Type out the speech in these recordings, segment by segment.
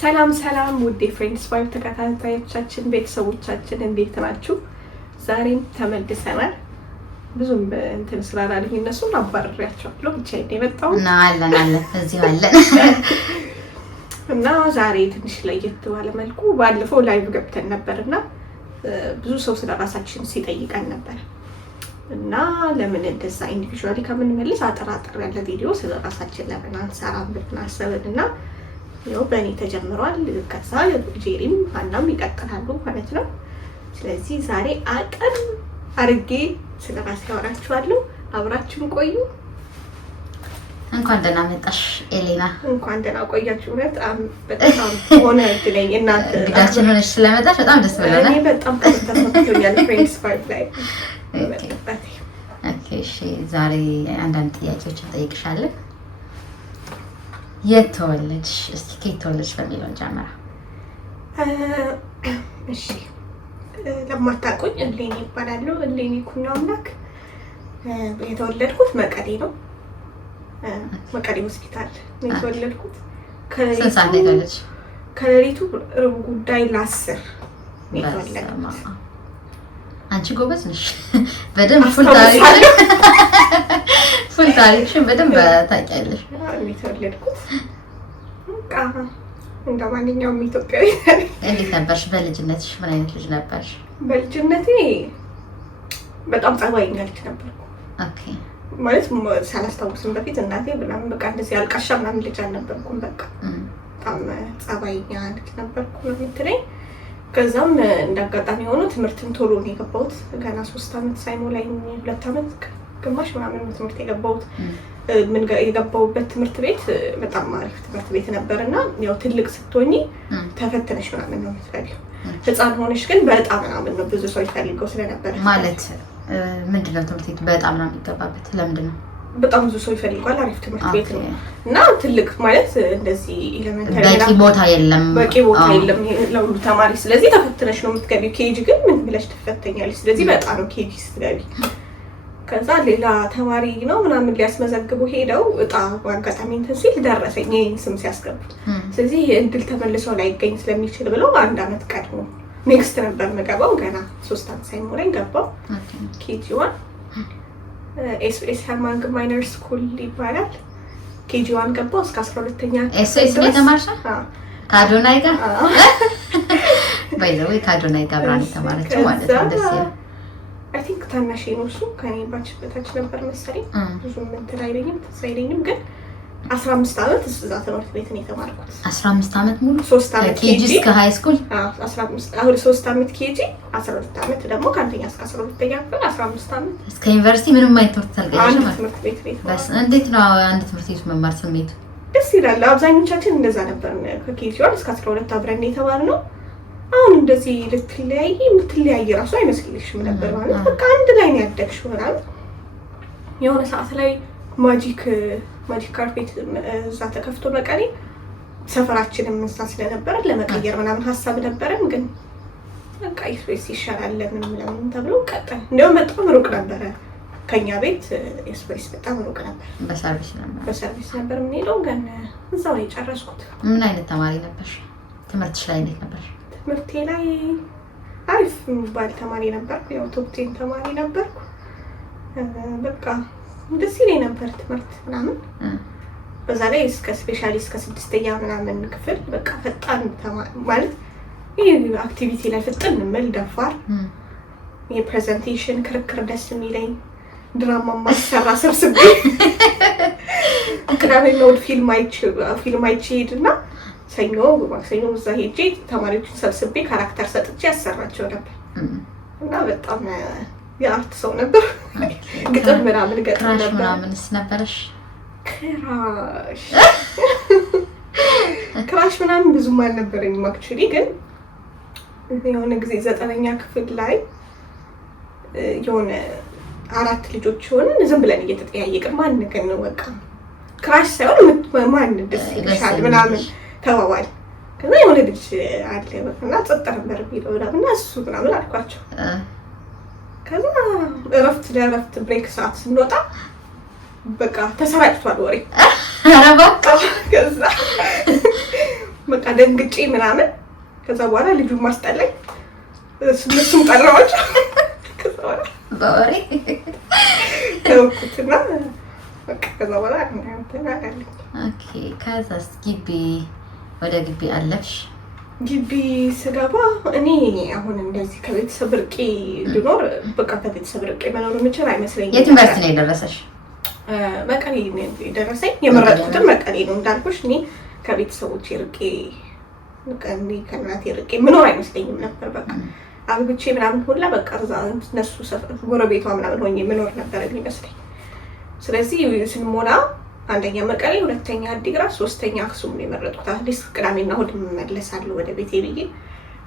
ሰላም ሰላም ውድ ፍሬንድስ ፋይቭ ተከታታዮቻችን ቤተሰቦቻችን እንዴት ናችሁ? ዛሬም ተመልሰናል። ብዙም እንትን ስላላለኝ እነሱን አባረሪያቸዋለሁ ብቻዬን የመጣው እና አለን እዚህ አለን እና ዛሬ ትንሽ ለየት ባለ መልኩ ባለፈው ላይቭ ገብተን ነበርና ብዙ ሰው ስለራሳችን ሲጠይቀን ነበር እና ለምን እንደዛ ኢንዲቪጁዋሊ ከምንመልስ አጠራጠር ያለ ቪዲዮ ስለራሳችን ለምን አንሰራም ብለን አሰብንና ያው በእኔ ተጀምሯል። ከዛ ጄሪም ሀናም ይቀጥላሉ ማለት ነው። ስለዚህ ዛሬ አጠር አድርጌ ስለራሴ አወራችኋለሁ። አብራችሁን ቆዩ። እንኳን ደህና መጣሽ ኤሌና። እንኳን ደህና ቆያችሁ። በጣም ሆነ እድለኝ እናንተ እንግዳችን ሆነሽ ስለመጣሽ በጣም ደስ ብሎናል። እኔ በጣም ተሰምቶኛል። ፍሬንድስ ፋይቭ ላይ እሺ ዛሬ አንዳንድ ጥያቄዎችን ጠይቅሻለሁ። የት ተወለድሽ? እስኪ ከየት ተወለድሽ በሚለው ጀምራ። እሺ ለማታውቁኝ እሌኒ እባላለሁ። እሌኒ ኩኖ አምላክ። የተወለድኩት መቀሌ ነው። መቀሌ ሆስፒታል ነው የተወለድኩት። ስንት ሰዓት ነው የተወለድሽ? ከሌሊቱ ሩብ ጉዳይ ለ10 ነው የተወለድኩት። አንቺ ጎበዝ ነሽ። በደንብ ፉል ታሪክሽን በደንብ ታውቂያለሽ። የተወለድኩት በቃ እንደ ማንኛውም ኢትዮጵያዊ። እንዴት ነበርሽ በልጅነትሽ? ምን አይነት ልጅ ነበርሽ? በልጅነቴ በጣም ጸባይኛ ልጅ ነበርኩ። ኦኬ ማለት ሳላስታውስም በፊት እናቴ ምናምን በቃ እንደዚህ አልቃሻ ምናምን ልጅ አልነበርኩም። በቃ በጣም ጸባይኛ ልጅ ነበርኩ ነው የምትለኝ። ከዛም እንዳጋጣሚ ሆኖ ትምህርትን ቶሎ ነው የገባሁት። ገና 3 አመት ሳይሞላኝ 2 አመት ግማሽ ምናምን ትምህርት የገባሁት። የገባሁበት ትምህርት ቤት በጣም አሪፍ ትምህርት ቤት ነበርና ያው ትልቅ ስትሆኚ ተፈትነሽ ምናምን ነው የምትፈልጊው። ህፃን ሆነሽ ግን በጣም ምናምን ነው ብዙ ሰው ይፈልገው ስለነበረ። ማለት ምንድነው ትምህርት ቤት በጣም ነው የሚገባበት? ለምንድን ነው? በጣም ብዙ ሰው ይፈልጋል። አሪፍ ትምህርት ቤት ነው እና ትልቅ ማለት እንደዚህ ኤሌመንተሪ በቂ ቦታ የለም ለሁሉ ተማሪ። ስለዚህ ተፈትነሽ ነው የምትገቢው። ኬጂ ግን ምን ብለሽ ትፈተኛለሽ። ስለዚህ በጣም ነው ኬጂ ስትገቢ። ከዛ ሌላ ተማሪ ነው ምናምን ሊያስመዘግቡ ሄደው እጣ በአጋጣሚ እንትን ሲል ደረሰኝ ይሄን ስም ሲያስገቡ። ስለዚህ እድል ተመልሶ ላይገኝ ስለሚችል ብለው 1 አመት ቀድሞ ኔክስት ነበር የምገባው። ገና 3 አመት ሳይሞላኝ ገባው ኬጂ 1 ኤስኤስ ሃርማንግ ማይነር ስኩል ይባላል። ኬጂ 1 ገባው እስከ 12ኛ ኤስኤስ ነው ተማርሻ? ካዶናይ ጋር ባይዘው ካዶናይ ጋር ብራን ተማረችው ማለት ነው። ደስ ይላል። አይ ቲንክ ታናሽ ነው እሱ ከኔ ባች በታች ነበር መሰለኝ። ብዙም እንትን አይለኝም ተሳይለኝም ግን 15 አመት እዛ ትምህርት ቤት ነው የተማርኩት። 15 አመት ሙሉ 3 አመት ኬጂ እስከ ሃይ ስኩል 15 አሁን 3 አመት ኬጂ 12 አመት ደግሞ ከአንደኛ እስከ 12ኛ ክፍል 15 አመት እስከ ዩኒቨርሲቲ ምንም አይተውት ተልቀሽ ማለት ትምህርት ቤት ነው። በስ እንዴት ነው አንድ ትምህርት ቤት መማር ስሜቱ? ደስ ይላል። አብዛኞቻችን እንደዛ ነበር። ከኬጂ 1 እስከ 12 አብረን የተባልነው። አሁን እንደዚህ የምትለያይ ራሱ አይመስልሽም ነበር ማለት በቃ አንድ ላይ ነው ያደግሽው ምናምን። የሆነ ሰዓት ላይ ማጂክ ካርፔት እዛ ተከፍቶ መቀሌ ሰፈራችንን መስላ ስለነበረ ለመቀየር ምናምን ሀሳብ ነበረን። ግን በቃ ኤስፔስ ይሻላል ለምን ተብሎ ቀጠል። እንደውም በጣም ሩቅ ነበረ ከኛ ቤት ኤስፔስ በጣም ሩቅ ነበር። በሰርቪስ ነበር የምንሄደው። ግን እዛው ነው የጨረስኩት። ምን አይነት ተማሪ ነበርሽ? ትምህርትሽ ላይ እንዴት ነበር? ትምህርቴ ላይ አሪፍ የሚባል ተማሪ ነበርኩ። ያው ቶፕ 10 ተማሪ ነበርኩ። በቃ ደስ ይለኝ ነበር ትምህርት ምናምን። በዛ ላይ እስከ ስፔሻሊ እስከ 6ኛ ምናምን ክፍል በቃ ፈጣን ማለት ይሄ አክቲቪቲ ላይ ፈጣን ምን ደፋር የፕሬዘንቴሽን ክርክር ደስ የሚለኝ ድራማ ማሰራ ሰብስቤ ቅዳሜና እሑድ ፊልም አይቼ ሄድና ሰኞ ማክሰኞ እዛ ሄጄ ተማሪዎችን ሰብስቤ ካራክተር ሰጥቼ ያሰራቸው ነበር እና በጣም የአርት ሰው ነበር። ግጥም ምናምን ገጥም ነበር። ምናምንስ ነበርሽ? ክራሽ ምናምን ብዙም አልነበረኝም አክቹሊ። ግን የሆነ ጊዜ 9ኛ ክፍል ላይ የሆነ 4 ልጆች ሆነን ዝም ብለን እየተጠያየቅን ማን ነገን በቃ ክራሽ ሳይሆን ማን ደስ ይልሻል ምናምን ተባባል። ከዛ የሆነ ልጅ አለ እና ጸጥ ነበር ቢለው እና እሱ ምናምን አልኳቸው። ከዛ እረፍት ብሬክ ሰዓት ስንወጣ በቃ ተሰራጭቷል ወሬ። ኧረ በቃ ከዛ በቃ ደንግጬ ምናምን ከዛ በኋላ ልጁን ማስጠላኝ እሱም ጠራዋቸው። ከዛ በኋላ በወሬ ተውኩትና በቃ ከዛ በኋላ ኦኬ። ከዛስ ወደ ግቢ አለፍሽ? ግቢ ስገባ እኔ አሁን እንደዚህ ከቤተሰብ ርቄ እንድኖር በቃ ከቤተሰብ ርቄ መኖር የምችል አይመስለኝም። የት ዩኒቨርሲቲ ነው የደረሰሽ? መቀሌ ነው የደረሰኝ። የመረጥኩትም መቀሌ ነው እንዳልኩሽ። እኔ ከቤተሰቦቼ ርቄ ከእናቴ ርቄ ምኖር አይመስለኝም ነበር። በቃ አግብቼ ምናምን ሁላ በቃ እዛ እነሱ ጎረቤቷ ምናምን ሆኜ ምኖር ነበር የሚመስለኝ። ስለዚህ ስንሞላ አንደኛ መቀሌ፣ ሁለተኛ አዲግራት፣ ሶስተኛ አክሱም ነው የመረጥኩት። አዲስ ቅዳሜና እሑድ እመለሳለሁ ወደ ቤቴ ብዬ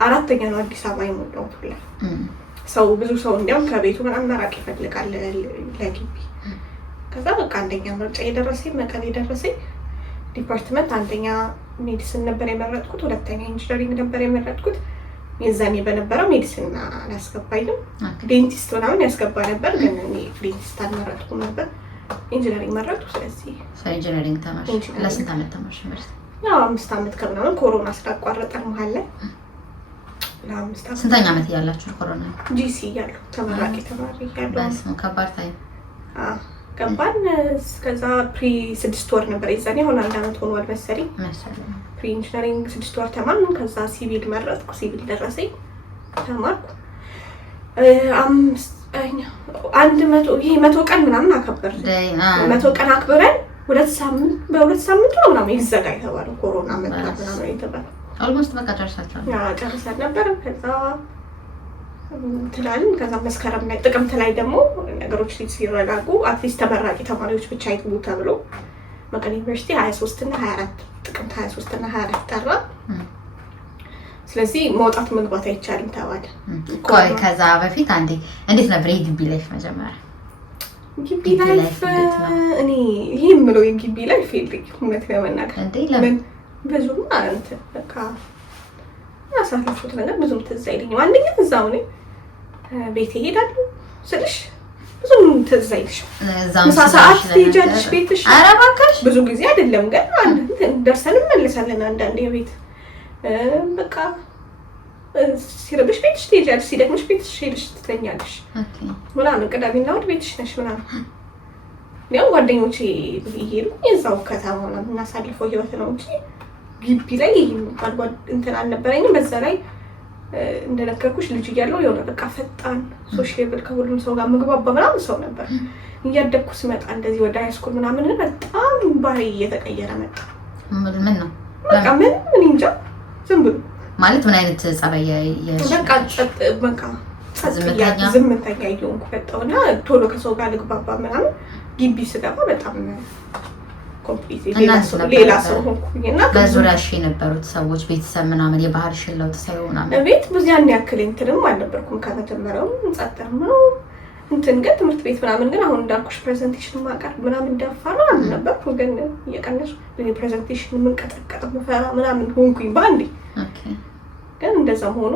አራተኛ ነው አዲስ አበባ የሞላሁት ሁላ። ብዙ ሰው እንዲያውም ከቤቱ ምናምን መራቅ ይፈልጋል ለግቢ። ከዛ በቃ አንደኛ ምርጫ የደረሰኝ መቀሌ ደረሰኝ። ዲፓርትመንት አንደኛ ሜዲሲን ነበር የመረጥኩት፣ ሁለተኛ ኢንጂነሪንግ ነበር የመረጥኩት። የዛኔ በነበረው ሜዲሲን አላስገባኝም። ዴንቲስት ምናምን ያስገባ ነበር፣ ግን እኔ ዴንቲስት አልመረጥኩም ነበር። ኢንጂነሪንግ መረጥኩ። ስለዚህ ኢንጂነሪንግ ተማርሽ? ለስንት ዓመት ተማርሽ? ያው 5 ዓመት ከምናምን ኮሮና ስላቋረጠ መሀል ላይ ለ5 ዓመት። ስንተኛ ዓመት እያላችሁ ኮሮና? ጂሲ እያለሁ ተመራቂ ተማሪ እያለሁ። በስመ ከባድ ታይም። ገባን። ከዛ ፕሪ 6 ወር ነበር የዛኔ። አሁን 1 ዓመት ሆኗል መሰለኝ። ፕሪ ኢንጂነሪንግ 6 ወር ተማርን። ከዛ ሲቪል መረጥኩ። ሲቪል ደረሰኝ ተማርኩ። 100 ቀን ምናምን አከበር 100 ቀን አክብረን በሁለት ሳምንት ነው ምናምን ይዘጋ የተባለው ኮሮና መጣ ምናምን የተባለው። ኦልሞስት በቃ ጨርሰን ነበር። ከዛ ትላልን። ከዛ መስከረም ላይ ጥቅምት ላይ ደግሞ ነገሮች ሲረጋጉ አትሊስት ተመራቂ ተማሪዎች ብቻ ይግቡ ተብሎ መቀሌ ዩኒቨርሲቲ 23 እና 24 ጥቅምት 23 እና 24 ጠራ። ስለዚህ መውጣት መግባት አይቻልም ተባለ። ቆይ ከዛ በፊት እንዴት ነበር የግቢ ላይፍ መጀመሪያ? ግቢ ላይፍ እኔ ይሄ የምለው የግቢ ላይፍ የለኝም እውነት ለመናገር። ለምን ብዙም አንተ በቃ አሳልፎት ነገር ብዙም ትዝ አይለኝም። አንደኛ እዛው ነኝ ቤት እሄዳለሁ ስልሽ ብዙም ትዝ አይልሽም። ምሳ ሰዓት ትሄጃለሽ ቤትሽ። ኧረ እባክሽ ብዙ ጊዜ አይደለም ግን ደርሰን እንመለሳለን። አንዳንዴ ቤት በቃ ሲረብሽ ቤትሽ ትሄጃለሽ፣ ሲደክምሽ ቤትሽ ሄደሽ ትተኛለሽ ምናምን። ቅዳሜና እሑድ ቤትሽ ነሽ ምናምን። ያው ጓደኞቼ ይሄዱ የዛው ከተማ ነው የምናሳልፈው ህይወት ነው እንጂ ግቢ ላይ እንትን አልነበረኝም። በዛ ላይ እንደነገርኩሽ ልጅ እያለሁ የሆነ በቃ ፈጣን ሶሻብል ከሁሉም ሰው ጋር ምግባባ ምናምን ሰው ነበር። እያደግኩ ስመጣ እንደዚህ ወደ ሃይስኩል ምናምን በጣም ባህሪ እየተቀየረ መጣ። ምን ነው በቃ ምን እንጃ ዝም ብሎ ማለት ምን አይነት ጸባይ በቃ ዝምተኛ እየሆንኩ መጣሁና ቶሎ ከሰው ጋር ልግባባ ምናምን። ግቢ ስገባ በጣም ኮምፕሊት ሌላ ሰው ሆንኩኝና በዙሪያሽ የነበሩት ሰዎች ቤተሰብ ምናምን የባህል ሽለውት ሳይሆን ምናምን ቤት ብዙ ያን ያክል እንትንም አልነበርኩም። ከመጀመሪያውም ጸጥም ነው እንትን ግን ትምህርት ቤት ምናምን ግን አሁን እንዳልኩሽ ፕሬዘንቴሽን ማቀርብ ምናምን ደፋራ ነበርኩ። ግን እየቀነሱ ፕሬዘንቴሽን የምንቀጠቀጥ መፈራ ምናምን ሆንኩኝ ባንዴ። ግን እንደዛም ሆኖ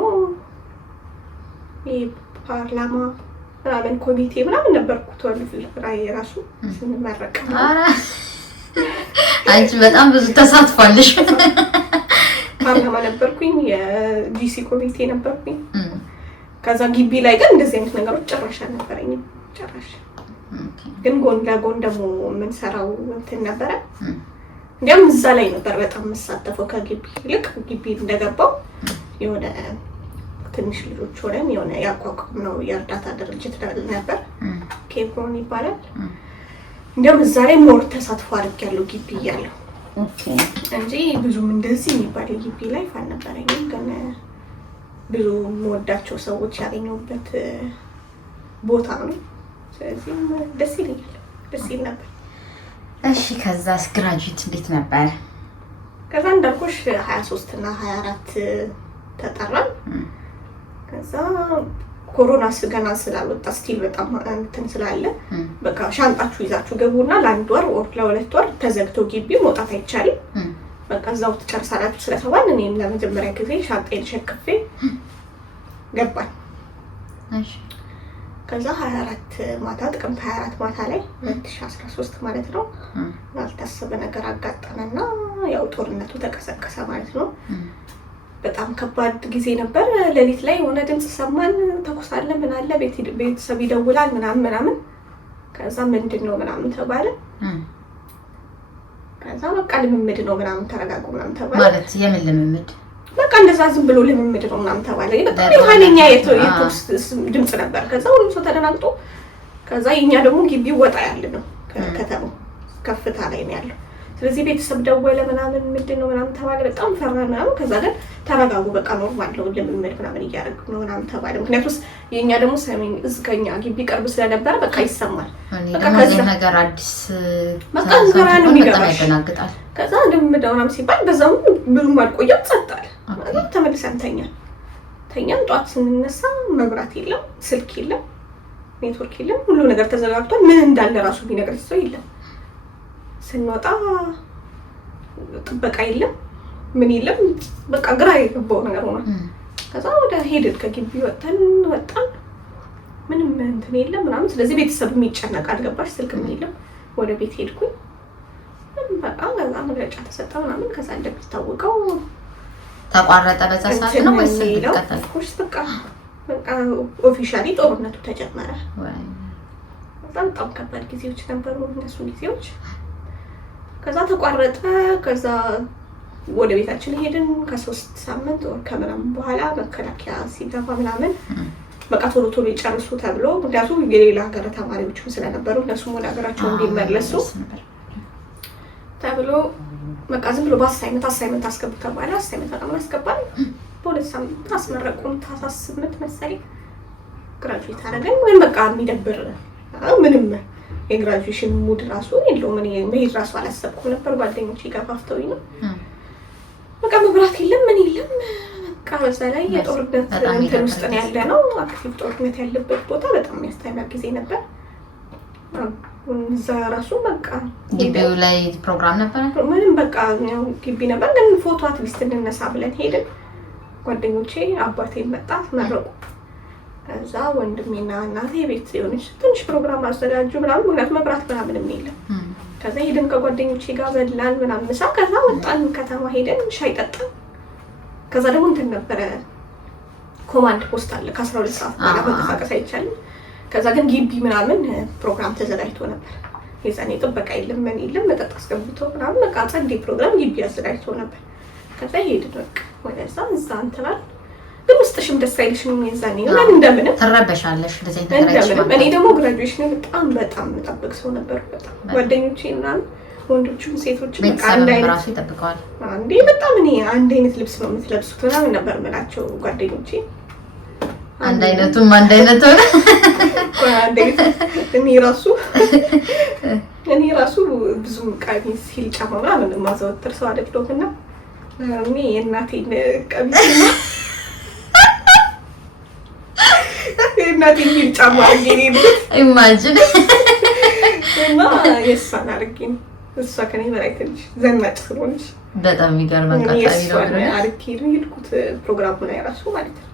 የፓርላማ ምናምን ኮሚቴ ምናምን ነበርኩ። ተወልፍ ላይ ራሱ ስንመረቅ አንቺ በጣም ብዙ ተሳትፏለሽ። ፓርላማ ነበርኩኝ፣ የጂሲ ኮሚቴ ነበርኩኝ። ከዛ ግቢ ላይ ግን እንደዚህ አይነት ነገሮች ጭራሽ አልነበረኝም ጭራሽ። ግን ጎን ለጎን ደግሞ የምንሰራው እንትን ነበረ። እንዲያውም እዛ ላይ ነበር በጣም የምሳተፈው ከግቢ ይልቅ። ግቢ እንደገባው የሆነ ትንሽ ልጆች ሆነን የሆነ ያቋቋምነው የእርዳታ ድርጅት ነበር፣ ኬፕሮን ይባላል። እንዲያውም እዛ ላይ ሞር ተሳትፎ አድርጌያለሁ ግቢ እያለሁ እንጂ ብዙም እንደዚህ የሚባል የግቢ ላይፍ አልነበረኝም። ግን ብዙ የምወዳቸው ሰዎች ያገኘሁበት ቦታ ነው። ስለዚህ ደስ ይል ነበር። እሺ ከዛስ ግራጁዌት እንዴት ነበር? ከዛ እንዳልኩሽ 23 እና 24 ተጠራን። ከዛ ኮሮና ገና ስላልወጣ ስቲል በጣም እንትን ስላለ በቃ ሻንጣችሁ ይዛችሁ ገቡና ለ1 ወር ወር ለ2 ወር ተዘግቶ ግቢ መውጣት አይቻልም። በቃ እዛው ትጨርሳላችሁ ስለተባልን እኔም ለመጀመሪያ ጊዜ ሻንጣዬን ሸክፌ ገባኝ። እሺ ከዛ 24 ማታ ጥቅምት 24 ማታ ላይ 2013 ማለት ነው ማልታ ያልታሰበ ነገር አጋጠመና ያው ጦርነቱ ተቀሰቀሰ ማለት ነው። በጣም ከባድ ጊዜ ነበር። ሌሊት ላይ የሆነ ድምጽ ሰማን፣ ተኩስ አለ ምን አለ፣ ቤተሰብ ይደውላል ምናምን። ከዛ ምንድነው ምናምን ተባለ። ከዛ በቃ ልምምድ ነው ምናምን ተረጋጉ ምናምን ተባለ። ማለት የምን ልምምድ? በቃ እንደዛ ዝም ብሎ ልምምድ ነው ምናምን ተባለ። በጣም የኃይለኛ የተኩስ ድምጽ ነበር። ከዛ ሁሉም ሰው ተደናግጦ፣ ከዛ የኛ ደግሞ ግቢው ወጣ ያለ ነው ከከተማው ከፍታ ላይ ነው ያለው። ስለዚህ ቤተሰብ ደወለ ምናምን ምንድነው ምናምን ተባለ። በጣም ፈራን ምናምን። ከዛ ግን ተረጋጉ በቃ ኖርማል ነው ልምምድ ምናምን እያደረግን ነው ምናምን ተባለ። ምክንያቱም የኛ ደግሞ ሰሜን እዝ ከኛ ግቢ ቅርብ ስለነበረ በቃ ይሰማል። በቃ ከዛ ነገር አዲስ በቃ እንገራ ነው የሚገባሽ። ከዛ ልምምድ ምናምን ሲባል በዛው ብዙም አልቆየም ጸጥ አለ። ተመልሰን ተኛን። ጧት ስንነሳ መብራት የለም፣ ስልክ የለም፣ ኔትወርክ የለም፣ ሁሉ ነገር ተዘጋግቷል። ምን እንዳለ ራሱ ቢነግር ሰው የለም። ስንወጣ ጥበቃ የለም፣ ምን የለም። በቃ ግራ የገባው ነገር ሆነ። ከዛ ወደ ሄድን ከግቢ ወጣን ምንም እንትን የለም ምናምን። ስለዚህ ቤተሰብ የሚጨነቅ አልገባሽ፣ ስልክ ምን የለም። ወደ ቤት ሄድኩኝ። በቃ ከዛ መግለጫ ተሰጠ ምናምን። ከዛ እንደሚታወቀው ተቋረጠ በዛ ሰዓት ነው ወይስ ተቀጠለ? በቃ ኦፊሻሊ ጦርነቱ ተጀመረ። በጣም ከባድ ጊዜዎች ነበሩ እነሱ ጊዜዎች። ከዛ ተቋረጠ። ከዛ ወደ ቤታችን ሄድን። ከ3 ሳምንት ወር ከምናምን በኋላ መከላከያ ሲገባ ምናምን በቃ ቶሎ ይጨርሱ ተብሎ፣ ምክንያቱም የሌላ ሀገር ተማሪዎችም ስለነበሩ እነሱም ወደ ሀገራቸው እንዲመለሱ ተብሎ በቃ ዝም ብሎ በአሳይመንት አስገብቶ ተባለ። አሳይመንት ምናምን አስገባን። በ2 ሳምንት አስመረቁን። ታህሳስ 8 መሰለኝ ግራጁዌት አደረግን። ወይም በቃ የሚደብር ምንም የግራጁዌሽን ሙድ ራሱ የለውም። እኔ መሄድ ራሱ አላሰብኩም ነበር። ጓደኞቼ ገፋፍተውኝ ነው። በቃ መብራት የለም ምን የለም። በቃ በዛ ላይ የጦርነት እንትን ውስጥ ነው ያለ ነው። አክቲቭ ጦርነት ያለበት ቦታ በጣም የሚያስጠላ ጊዜ ነበር። እዛ ራሱ በቃ ግቢው ላይ ፕሮግራም ነበር። ምንም በቃ ያው ግቢ ነበር፣ ግን ፎቶ አትሊስት እንነሳ ብለን ሄድን። ጓደኞቼ አባቴ መጣ መረቁ። ከዛ ወንድሜና እናቴ ቤት የሆነች ትንሽ ፕሮግራም አዘጋጁ ምናምን፣ ምክንያቱም መብራት ምናምንም የለም። ከዛ ሄድን ከጓደኞቼ ጋር በላን ምናምን ምሳ። ከዛ ወጣን ከተማ ሄደን ሻይ ጠጣን። ከዛ ደግሞ እንትን ነበረ ኮማንድ ፖስት አለ ከ12 ሰዓት በኋላ መንቀሳቀስ አይቻልም። ከዛ ግን ግቢ ምናምን ፕሮግራም ተዘጋጅቶ ነበር። የዛኔ ጥበቃ የለም ምን የለም፣ መጠጥ አስገብቶ ምናምን በቃ ጸዴ ፕሮግራም ግቢ አዘጋጅቶ ነበር። ከዛ ሄድን በቃ ወደዛ እዛ እንትናል። ግን ውስጥሽም ደስ አይልሽም። የዛኔ ምናምን እንደምንም ተረበሻለሽ እንደዚህ ነገር አይችልም። እኔ ደግሞ ግራጁዌሽን በጣም መጠበቅ ሰው ነበር። በጣም ጓደኞቼ ምናምን ወንዶቹም ሴቶችም በቃ አንድ አይነት ራሱ ይጠብቀዋል። አንዴ በጣም እኔ አንድ አይነት ልብስ ነው የምትለብሱት ምናምን ነበር የምላቸው ጓደኞቼ። አንድ አይነቱም አንድ አይነት ሆነ። እኔ ራሱ ብዙ ቀሚስ ሂል ጫማ ምናምን የማዘወትር ሰው አይደለሁም እና እኔ የእናቴን ቀሚስ ነው የእናቴን ሂል ጫማ አድርጌ ኢማጂን እና የእሷን አድርጌ ነው። እሷ ከኔ በላይ ትንሽ ዘናጭ ስለሆነች በጣም የሚገርም አጋጣሚ ነው አድርጌ የሄድኩት ፕሮግራሙ ላይ ራሱ ማለት ነው።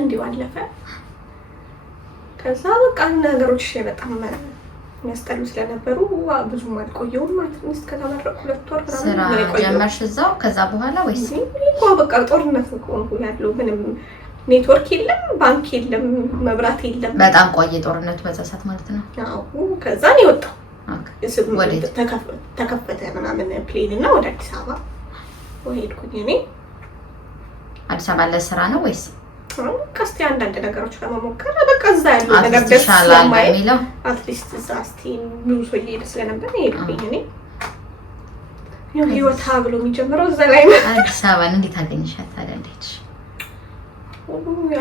እንዲሁ አለፈ። ከዛ በቃ ነገሮች በጣም የሚያስጠሉ ስለነበሩ ብዙም አልቆየሁም ማለት ነው። ከተመረቁ 2 ወር ምናምን ስራ ጀመርሽ እዛው? ከዛ በኋላ ወይስ በቃ ጦርነት ነው ያለው። ምንም ኔትወርክ የለም፣ ባንክ የለም፣ መብራት የለም። በጣም ቆየ ጦርነቱ በዛ ሰዓት ማለት ነው። አዎ ከዛ ነው የወጣው። ተከፈተ ምናምን ፕሌን እና ወደ አዲስ አበባ ሄድኩኝ። እኔ አዲስ አበባ ለስራ ነው ወይስ ከስቲ አንዳንድ ነገሮች ለመሞከር በቃ እዛ ያለው ነገር ደስ ስለማይ አትሊስት እዛ እስቲ ብዙ ሰው እየሄደ ስለነበር ሄድኩኝ። እኔ ያው ህይወት ብሎ የሚጀምረው እዛ ላይ ነው። አዲስ አበባን እንዴት አገኘሻት ታዲያ? እንዴት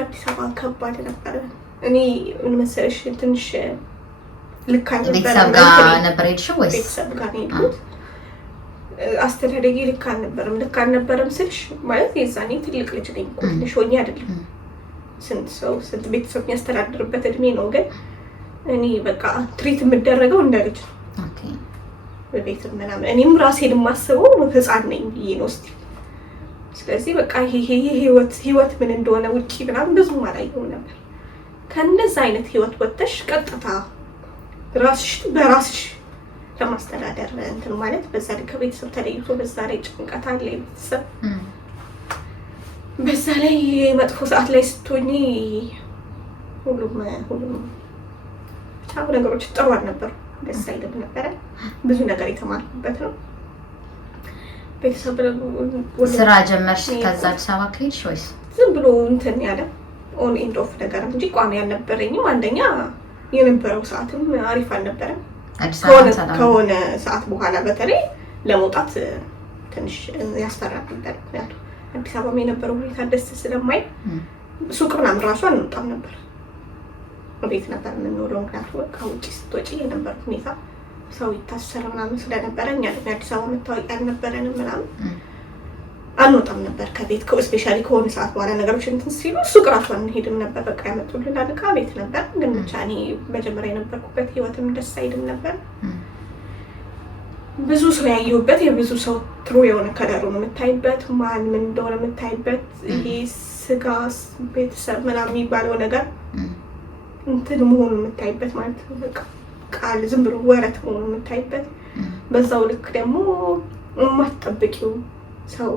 አዲስ አበባ ከባድ ነበር። እኔ ምን መሰለሽ ትንሽ ልክ አልነበረም። ቤተሰብ ጋር ነበር የሄድሽው ወይስ? ቤተሰብ ጋር ነው የሄድኩት። አስተዳደጌ ልክ አልነበረም ስልሽ ማለት የዛኔ ትልቅ ልጅ ነኝ። ትንሽ ሆኜ አይደለም። ስንት ቤተሰብ የሚያስተዳድርበት እድሜ ነው። ግን እኔ በቃ ትሪት የምደረገው እንደ ልጅ ነው። ኦኬ በቤት ምናምን እኔም ራሴን የማስበው ህፃን ነኝ ብዬ ነው እስቲ። ስለዚህ በቃ ይሄ ህይወት ምን እንደሆነ ውጪ ምናምን ብዙም አላየሁም ነበር። ከእንደዛ አይነት ህይወት ወጥተሽ ቀጥታ ራስሽ በራስሽ ለማስተዳደር እንትን ማለት በዛ ላይ ከቤተሰብ ተለይቶ በዛ ላይ ጭንቀት አለ ቤተሰብ በዛ ላይ መጥፎ ሰዓት ላይ ስትሆኚ ሁሉም ታው ነገሮች ጥሩ አልነበሩ ደስ አይልም ነበረ ብዙ ነገር የተማርኩበት ነው ቤተሰብ ስራ ጀመርሽ ከዛ አዲስ አበባ ከሄድሽ ወይስ ዝም ብሎ እንትን ያለ ኦን ኤንድ ኦፍ ነገር እንጂ ቋሚ አልነበረኝም አንደኛ የነበረው ሰዓትም አሪፍ አልነበረም ከሆነ ሰዓት በኋላ በተለይ ለመውጣት ትንሽ ያስፈራ ነበር ምክንያቱም አዲስ አበባ የነበረው ሁኔታ ደስ ስለማይ ሱቅ ምናምን ራሱ አንወጣም ነበር ቤት ነበር የምንውለው ምክንያቱም በቃ ውጪ ስትወጪ የነበረው ሁኔታ ሰው ይታሰር ምናምን ስለነበረ እኛ ደግሞ አዲስ አበባ መታወቂያ አልነበረንም ምናምን አንወጣም ነበር ከቤት ስፔሻሊ ከሆነ ሰዓት በኋላ ነገሮች እንትን ሲሉ ሱቅ ራሱ አንሄድም ነበር በቃ ያመጡልን አልካ ቤት ነበር ግን ብቻ እኔ መጀመሪያ የነበርኩበት ህይወትም ደስ አይልም ነበር ብዙ ሰው ያየሁበት የብዙ ሰው ትሩ የሆነ ከለሩን የምታይበት ማን ምን እንደሆነ የምታይበት ይሄ ስጋ ቤተሰብ ምናምን የሚባለው ነገር እንትን መሆኑ የምታይበት ማለት ነው በቃ ቃል ዝም ብሎ ወረት መሆኑ የምታይበት በዛው ልክ ደግሞ የማትጠብቂው ሰው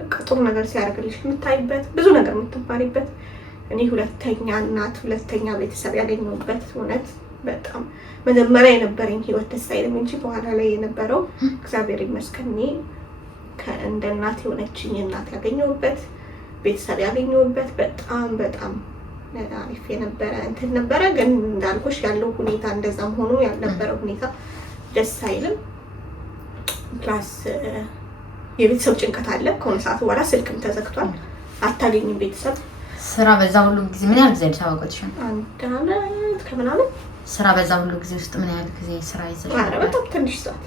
በቃ ጥሩ ነገር ሲያደርግልሽ የምታይበት ብዙ ነገር የምትማሪበት እኔ ሁለተኛ እናት ሁለተኛ ቤተሰብ ያገኘሁበት እውነት በጣም መጀመሪያ የነበረኝ ህይወት ደስ አይልም እንጂ በኋላ ላይ የነበረው እግዚአብሔር ይመስገን እንደ እናት የሆነችኝ እናት ያገኘሁበት ቤተሰብ ያገኘሁበት በጣም አሪፍ የነበረ እንትን ነበረ ግን እንዳልኩሽ ያለው ሁኔታ እንደዛም ሆኖ ያልነበረው ሁኔታ ደስ አይልም ፕላስ የቤተሰብ ጭንቀት አለ ከሆነ ሰዓት በኋላ ስልክም ተዘግቷል አታገኝም ቤተሰብ ስራ በዛ ሁሉ ጊዜ ምን ያህል ጊዜ አዲስ አበባ ቆይተሽ አንድ አመት ከምናምን ስራ በዛ ሁሉ ጊዜ ውስጥ ምን ያህል ጊዜ ስራ ይዘሽ በጣም ትንሽ ሰዓት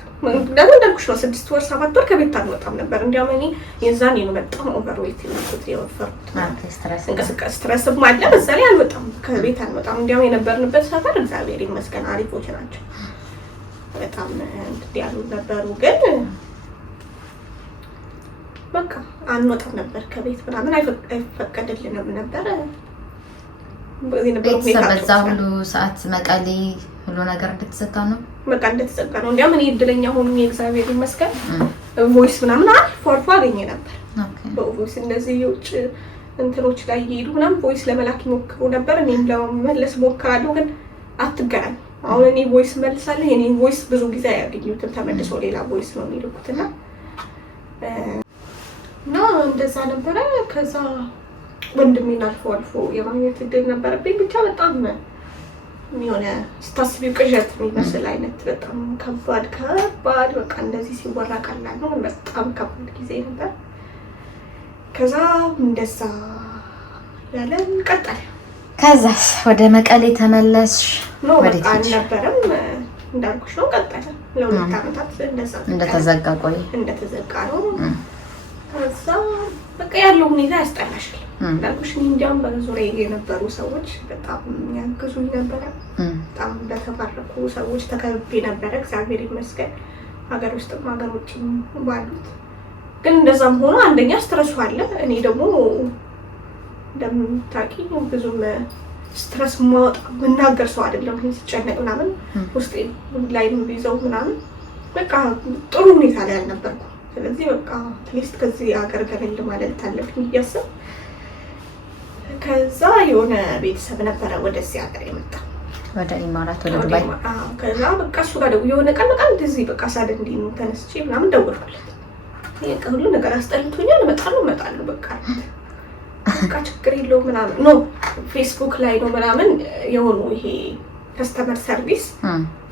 ደግሞ እንዳልኩሽ ነው 6 ወር 7 ወር ከቤት አልወጣም ነበር እንዲያውም እኔ የዛኔ ነው በጣም ኦቨርዌት የወፈርኩት ስትረስም አለ በዛ ላይ አልወጣም ከቤት አልወጣም እንዲያውም የነበርንበት ሰፈር እግዚአብሔር ይመስገን አሪፎች ናቸው በጣም ያሉ ነበሩ ግን በቃ አንወጣም ነበር ከቤት ምናምን አይፈቀድልንም ነበር ቤተሰብ በዛ ሁሉ ሰዓት መቀሌ ሁሉ ነገር እንደተዘጋ ነው በቃ እንደተዘጋ ነው እንዲያውም እኔ እድለኛ ሆኜ እግዚአብሔር ይመስገን ቮይስ ምናምን አልፎ አገኘ ነበር በቮይስ እንደዚህ የውጭ እንትኖች ላይ ይሄዱ ምናምን ቮይስ ለመላክ ይሞክሩ ነበር እኔም ለመመለስ ሞክራለሁ ግን አትገናኝ አሁን እኔ ቮይስ መልሳለሁ የኔ ቮይስ ብዙ ጊዜ አያገኙትም ተመልሶ ሌላ ቮይስ ነው የሚልኩትና እንደዛ ነበረ ከዛ ወንድሜን አልፎ የማግኘት እድል ነበረብኝ ብቻ በጣም የሆነ ስታስቢው ቅዠት የሚመስል አይነት በጣም ከባድ በቃ እንደዚህ ሲወራ ቀላል ነው በጣም ከባድ ጊዜ ነበር ከዛ እንደዛ ያለን ቀጠለ ከዛስ ወደ መቀሌ ተመለስሽ ወዴት አልነበረም እንዳልኩሽ ነው ቀጠለ ለሁለት አመታት እንደተዘጋ እንደተዘጋ ነው ከዛ በቃ ያለው ሁኔታ ያስጠላሻል እንዳልኩሽ እንዲያውም በዙሪያ የነበሩ ሰዎች በጣም ያግዙኝ ነበረ በጣም በተባረኩ ሰዎች ተከብቤ ነበረ እግዚአብሔር ይመስገን ሀገር ውስጥም ሀገር ውጭም ባሉት ግን እንደዛም ሆኖ አንደኛ ስትረሱ አለ እኔ ደግሞ እንደምታውቂ ብዙም ስትረስ ማውጣ መናገር ሰው አይደለም ሲጨነቅ ምናምን ውስጤ ላይ ይዘው ምናምን በቃ ጥሩ ሁኔታ ላይ አልነበርኩም ስለዚህ በቃ አትሊስት ከዚህ ሀገር ገለል ማለት አለብኝ እያሰብኩ ከዛ የሆነ ቤተሰብ ነበረ ወደዚህ ሀገር የመጣ ወደ ኢማራት ወደ ዱባይ ከዛ በቃ እሱ ጋር የሆነ ቀን በቃ እንደዚህ በቃ ሳደንዲ ነው ተነስቼ ምናምን ደወልኩለት ይሄ ሁሉ ነገር አስጠልቶኛል እመጣለሁ በቃ ችግር የለውም ምናምን ነው ፌስቡክ ላይ ነው ምናምን የሆኑ ይሄ ከስተመር ሰርቪስ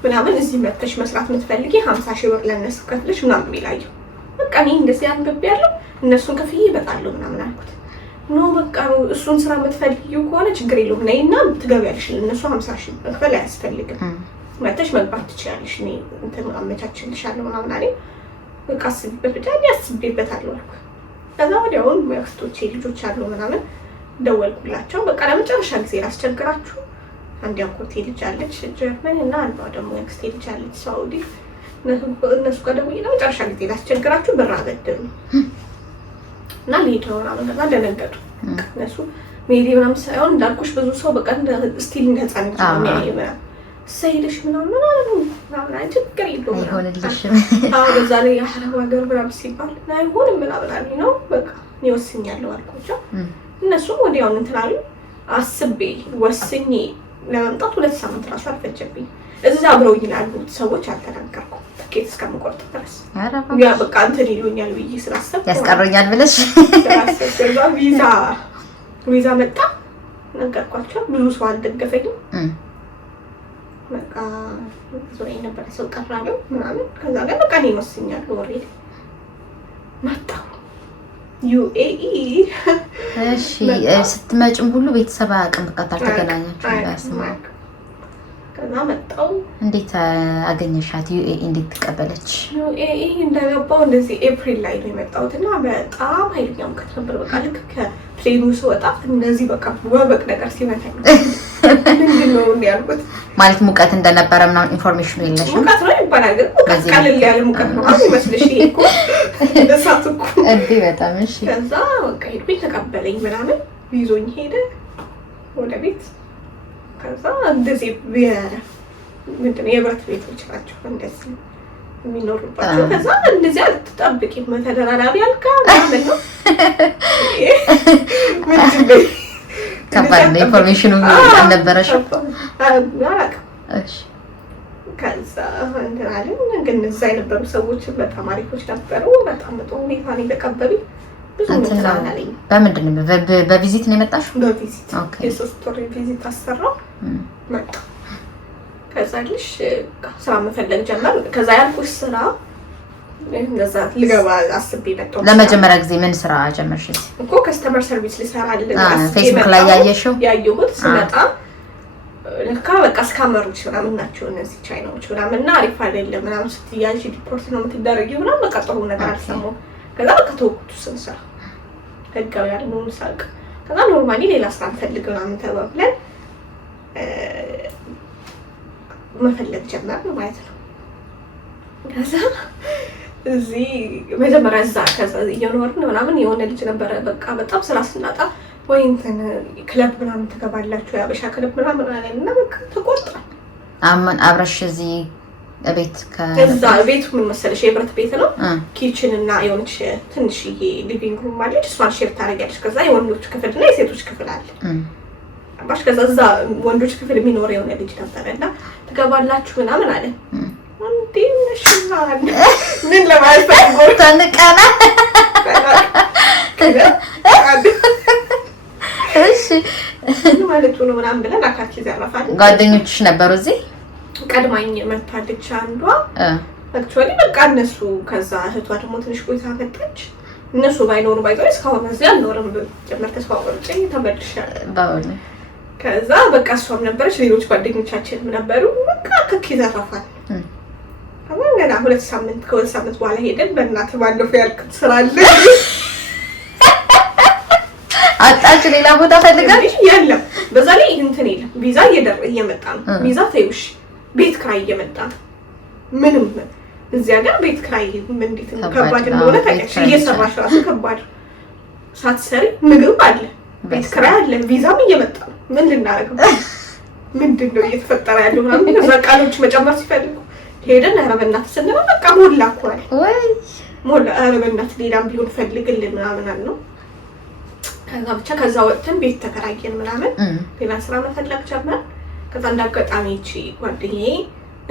ምናምን እዚህ መጥተሽ መስራት የምትፈልጊ 50,000 ብር ለነሱ ከፍለሽ ምናምን ይላየው በቃ እኔ እንደዚህ አንብቤያለሁ እነሱን ከፍዬ እመጣለሁ ምናምን አልኩት ነው በቃ እሱን ስራ የምትፈልጊው ከሆነ ችግር የለውም ነይና ትገቢያለሽ ለነሱ 50,000 ብር መክፈል አያስፈልግም መጥተሽ መግባት ትችያለሽ እኔ እንትን አመቻችልሻለሁ ምናምን አለኝ በቃ አስቤበት ብቻ አስቤበታለሁ አልኩ ከዛ ወዲያውን መክስቶቼ ልጆች አሉ ምናምን ደወልኩላቸው በቃ ለመጨረሻ ጊዜ ላስቸግራችሁ አንድ ያቆቴ ልጅ አለች ጀርመን እና አንዷ ደግሞ ያክስቴ ልጅ አለች ሳውዲ እነሱ ጋር ደውዬ ለመጨረሻ ጊዜ ላስቸግራችሁ ብር አበድሩ እና ሌላው ምናምን ከዛ ደነገጡ እነሱ ሜዲ ምናምን ሳይሆን እንዳልኩሽ ብዙ ሰው በቃ ስቲል እንደህፃን ልጅ ነው የሚያየው ሰይደሽ ምናምን ችግር የለውም አይሆንልሽም። በዛ ላይ የአረብ ሀገር ምናምን ሲባል አይሆንም ምናምን ነው። በቃ እኔ ወስኛለሁ አልኳቸው። እነሱም ወዲያውኑ እንትን አሉ። አስቤ ወስኜ ለመምጣት 2 ሳምንት ራሱ አልፈጀብኝ። እዛ አብረውኝ ላሉት ሰዎች አልተናገርኩም ትኬት እስከምቆርጥ ድረስ። ያ በቃ እንትን ይሉኛል ብዬ ስላሰብኩ ያስቀሩኛል ብለሽ ቪዛ መጣ ነገርኳቸው። ብዙ ሰው አልደገፈኝም። በቃ ዞሬ ነበር ሰው ቀራለው ምናምን። ከዛ ጋር በቃ እኔ ወስኛለሁ። ኦሬዲ መጣሁ ዩኤኢ። እሺ ስትመጭም ሁሉ ቤተሰብ አያውቅም። በቃ ታልተገናኛችሁ በስማ ከዛ መጣሁ። እንዴት አገኘሻት? ዩኤኢ እንዴት ተቀበለች? ዩኤኢ እንደገባው እንደዚህ ኤፕሪል ላይ ነው የመጣሁት እና በጣም ኃይለኛ ሙቀት ነበር። በቃ ልክ ከፕሌኑ ስወጣ እንደዚህ በቃ ወበቅ ነገር ሲመታኝ ምንድን ነው ያልኩት። ማለት ሙቀት እንደነበረ ምናምን ኢንፎርሜሽኑ የለሽም? ሙቀት ነው ይባላል ግን ሙቀት ቀልል ያለ ሙቀት ነው አሁን ይመስልሽ? ይሄ እኮ እሳት እኮ እንዴ! በጣም እሺ። ከዛ በቃ ሄድኩኝ፣ ተቀበለኝ ምናምን ይዞኝ ሄደ ወደ ቤት። ከዛ እንደዚህ ምንድን ነው የብረት ቤቶች ናቸው እንደዚህ የሚኖሩባቸው። ከዛ እንደዚህ አትጠብቂም ተደራራቢ አልጋ ምናምን ነው። ከባድ ነው። ኢንፎርሜሽኑ አልነበረሽም? እሺ። ከዛ እንትን አለን። ግን እዛ የነበሩ ሰዎች በጣም አሪፎች ነበሩ። በጣም በጥሩ ሁኔታ ነው የተቀበሉኝ። ብዙ እንትን አላለኝ። በምንድን ነው በቪዚት ነው የመጣሽው? በቪዚት የ3 ወር ቪዚት አሰራው መጣ። ከዛ ልሽ ስራ መፈለግ ጀመር። ከዛ ያልኩሽ ስራ እንደዛ ልገባ አስቤ መጣሁ። ለመጀመሪያ ጊዜ ምን ስራ ጀመርሽ? እኮ ከስተመር ሰርቪስ ልሰራልኝ ፌስቡክ ላይ ያየሽው? ያየሁት ስመጣ ለካ በቃ ስካመሮች ምናምን ናቸው እነዚህ ቻይናዎች ምናምን እና አሪፍ አይደለም ምናምን ስትያዥ ሪፖርት ነው የምትደረጊው ምናምን በቃ ጥሩ ነገር አልሰማሁም። ከዛ በቃ ተወኩት ስንሰራ ህጋዊ ያልሆነ ሳቅ። ከዛ ኖርማሊ ሌላ ስራ እንፈልግ ምናምን ተባብለን መፈለግ ጀመርን ማለት ነው። ከዛ እዚህ መጀመሪያ እዛ ከዛ እየኖርን ምናምን የሆነ ልጅ ነበረ በቃ በጣም ስራ ስናጣ ወይ እንትን ክለብ ምናምን ትገባላችሁ የአበሻ ክለብ ምናምን አለን እና በቃ ተቆርጧል። አብረሽ እዚህ ቤት ከዛ ቤቱ ምን መሰለሽ የብረት ቤት ነው። ኪችን እና የሆነች ትንሽዬ ሊቪንግ ሩም አለች። እሷን ሼር ታደርጊያለሽ። ከዛ የወንዶች ክፍል እና የሴቶች ክፍል አለ። አባሽ ከዛ እዛ ወንዶች ክፍል የሚኖር የሆነ ልጅ ነበረና ትገባላችሁ ምናምን አለ። እንዴ ነሽና ምን ለማለት ፈልጎ ተንቀና እሺ ማለት ነው ምናምን ብለን አካቺ ዘራፋል። ጓደኞችሽ ነበሩ እዚህ? ቀድማኝ መታለች አንዷ። አክቹአሊ በቃ እነሱ ከዛ እህቷ ደግሞ ትንሽ ቆይታ መጣች። እነሱ ባይኖሩ ባይዞይ እስካሁን እዚህ አልኖርም ጀመር ተስፋ ቆርጬ ተመልሻለሁ ባውነ። ከዛ በቃ እሷም ነበረች ሌሎች ጓደኞቻችን ነበሩ። በቃ አካቺ ዘራፋል። አሁን ገና 2 ሳምንት ከ2 ሳምንት በኋላ ሄደን በእናትህ ባለፈው ያልኩት ስራ አለ አጣች ሌላ ቦታ ፈልጋለሽ? የለም በዛ ላይ እንትን የለም። ቪዛ እየመጣ ነው። ቪዛ ተይውሽ ቤት ክራይ እየመጣ ነው። ምንም እዚያ ጋር ቤት ክራይ እንዴት ከባድ እንደሆነ ታውቂያለሽ። እየሰራሽ ራሱ ከባድ ሳትሰሪ ምግብ አለ፣ ቤት ክራይ አለ፣ ቪዛም እየመጣ ነው። ምን ልናደርግ ነው? ምንድነው እየተፈጠረ ያለው ምናምን ከዛ ቃሎች መጨመር ሲፈልጉ ሄደን ኧረ በእናትህ ስንል በቃ ሞላ እኮ አለ ወይ ሞላ። ኧረ በእናትህ ሌላም ቢሆን ፈልግልን ምናምን አልነው። ከዛ ብቻ ከዛ ወጥተን ቤት ተከራየን ምናምን ሌላ ስራ መፈለግ ጀመር። ከዛ እንዳጋጣሚ እቺ ጓደኛዬ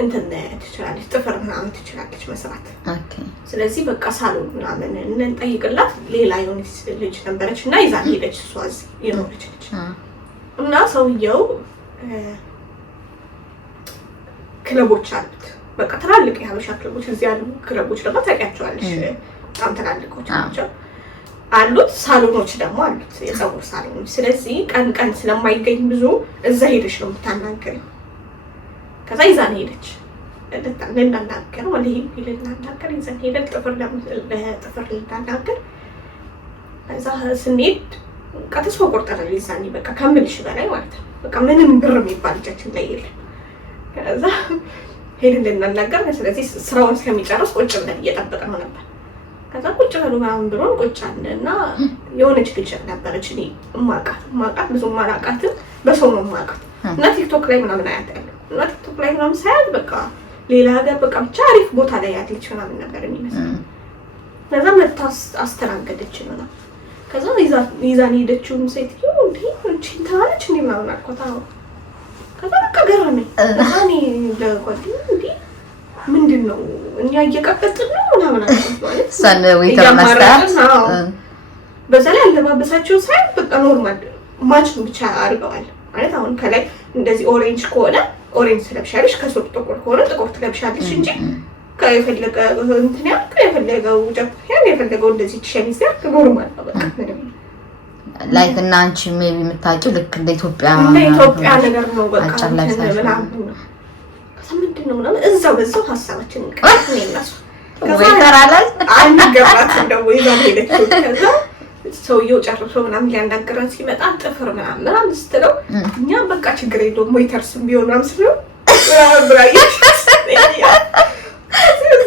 እንትን ትችላለች ጥፍር ምናምን ትችላለች መስራት። ኦኬ ስለዚህ በቃ ሳሎን ምናምን እንጠይቅላት ሌላ የሆነች ልጅ ነበረች እና ይዛን ሄደች። እሷ እዚህ የኖረች ልጅ እና ሰውየው ክለቦች አሉት በቃ ትላልቅ የሀበሻ ክለቦች እዚህ ያሉ ክለቦች ደግሞ ታውቂያቸዋለሽ በጣም ትላልቆች ናቸው አሉት። ሳሎኖች ደግሞ አሉት የፀጉር ሳሎኖች። ስለዚህ ቀን ቀን ስለማይገኝ ብዙ እዛ ሄደች ነው የምታናገረው። ከዛ ይዛን ሄደች ልናናገር ወደ ሄድ ልናናገር ይዘን ሄደን ጥፍር ልናናገር። ከዛ ስንሄድ በቃ ተስፋ ቆርጠናል ይዛኔ በቃ ከምልሽ በላይ ማለት ነው። በቃ ምንም ብር የሚባል እጃችን ላይ የለም። ከዛ ሄድን ልናናገር። ስለዚህ ስራውን እስከሚጨርስ ቁጭ ብለን እየጠበቅነው ነበር። ከዛ ቁጭ ብሎ ምናምን ብሎን ቁጭ አለና የሆነች ልጅ ነበረች እኔ ማቃት ብዙ ማላቃት በሰው ነው ማቃት እና ቲክቶክ ላይ ምናምን አያታለሁ እና ቲክቶክ ላይ ምናምን ሳያት በቃ ሌላ ሀገር በቃ ብቻ አሪፍ ቦታ ላይ ያለች ምናምን ነገር የሚመስለው ከዛ መታ አስተናገደችን ነው። ከዛ ይዛን ሄደችውን ሴትዮ እንዴ እንቺን ታለች እንዴ ምናምን አልኳት። አዎ ከዛ በቃ ገረመኝ። እኔ ለጓደኛዬ እንዴ ምንድነው እኛ እየቀበጥን ነው ምናምን አልኳት። ማለት ሰን ዌተር ማስታርስ በዛ ላይ አለባበሳቸው ሳይ በቃ ኖርማል ማች ብቻ አድርገዋል። ማለት አሁን ከላይ እንደዚህ ኦሬንጅ ከሆነ ኦሬንጅ ትለብሻለሽ፣ ከሱቅ ጥቁር ከሆነ ጥቁር ትለብሻለሽ እንጂ ከየፈለገ እንትን ያ ከየፈለገው ጃፓን የፈለገው እንደዚህ ሸሚዝ ያ ኖርማል ነው በቃ ምንም ላይክ እና አንቺ ሜቢ የምታውቂው ልክ እንደ ኢትዮጵያ ነገር ነው በቃ ምንድነው ምናምን እዛው በዛው ሀሳባችን ቀጥታ እናሱ ዌተር አላል አንገባት እንደው ይዛን ሄደችው። ከዛ ሰውየው ጨርሶ ምናምን ሊያናገረን ሲመጣ ጥፍር ምናምን ስትለው እኛ በቃ ችግር የለውም ዌተርስም ቢሆን ምናምን ስለው ብራይሽ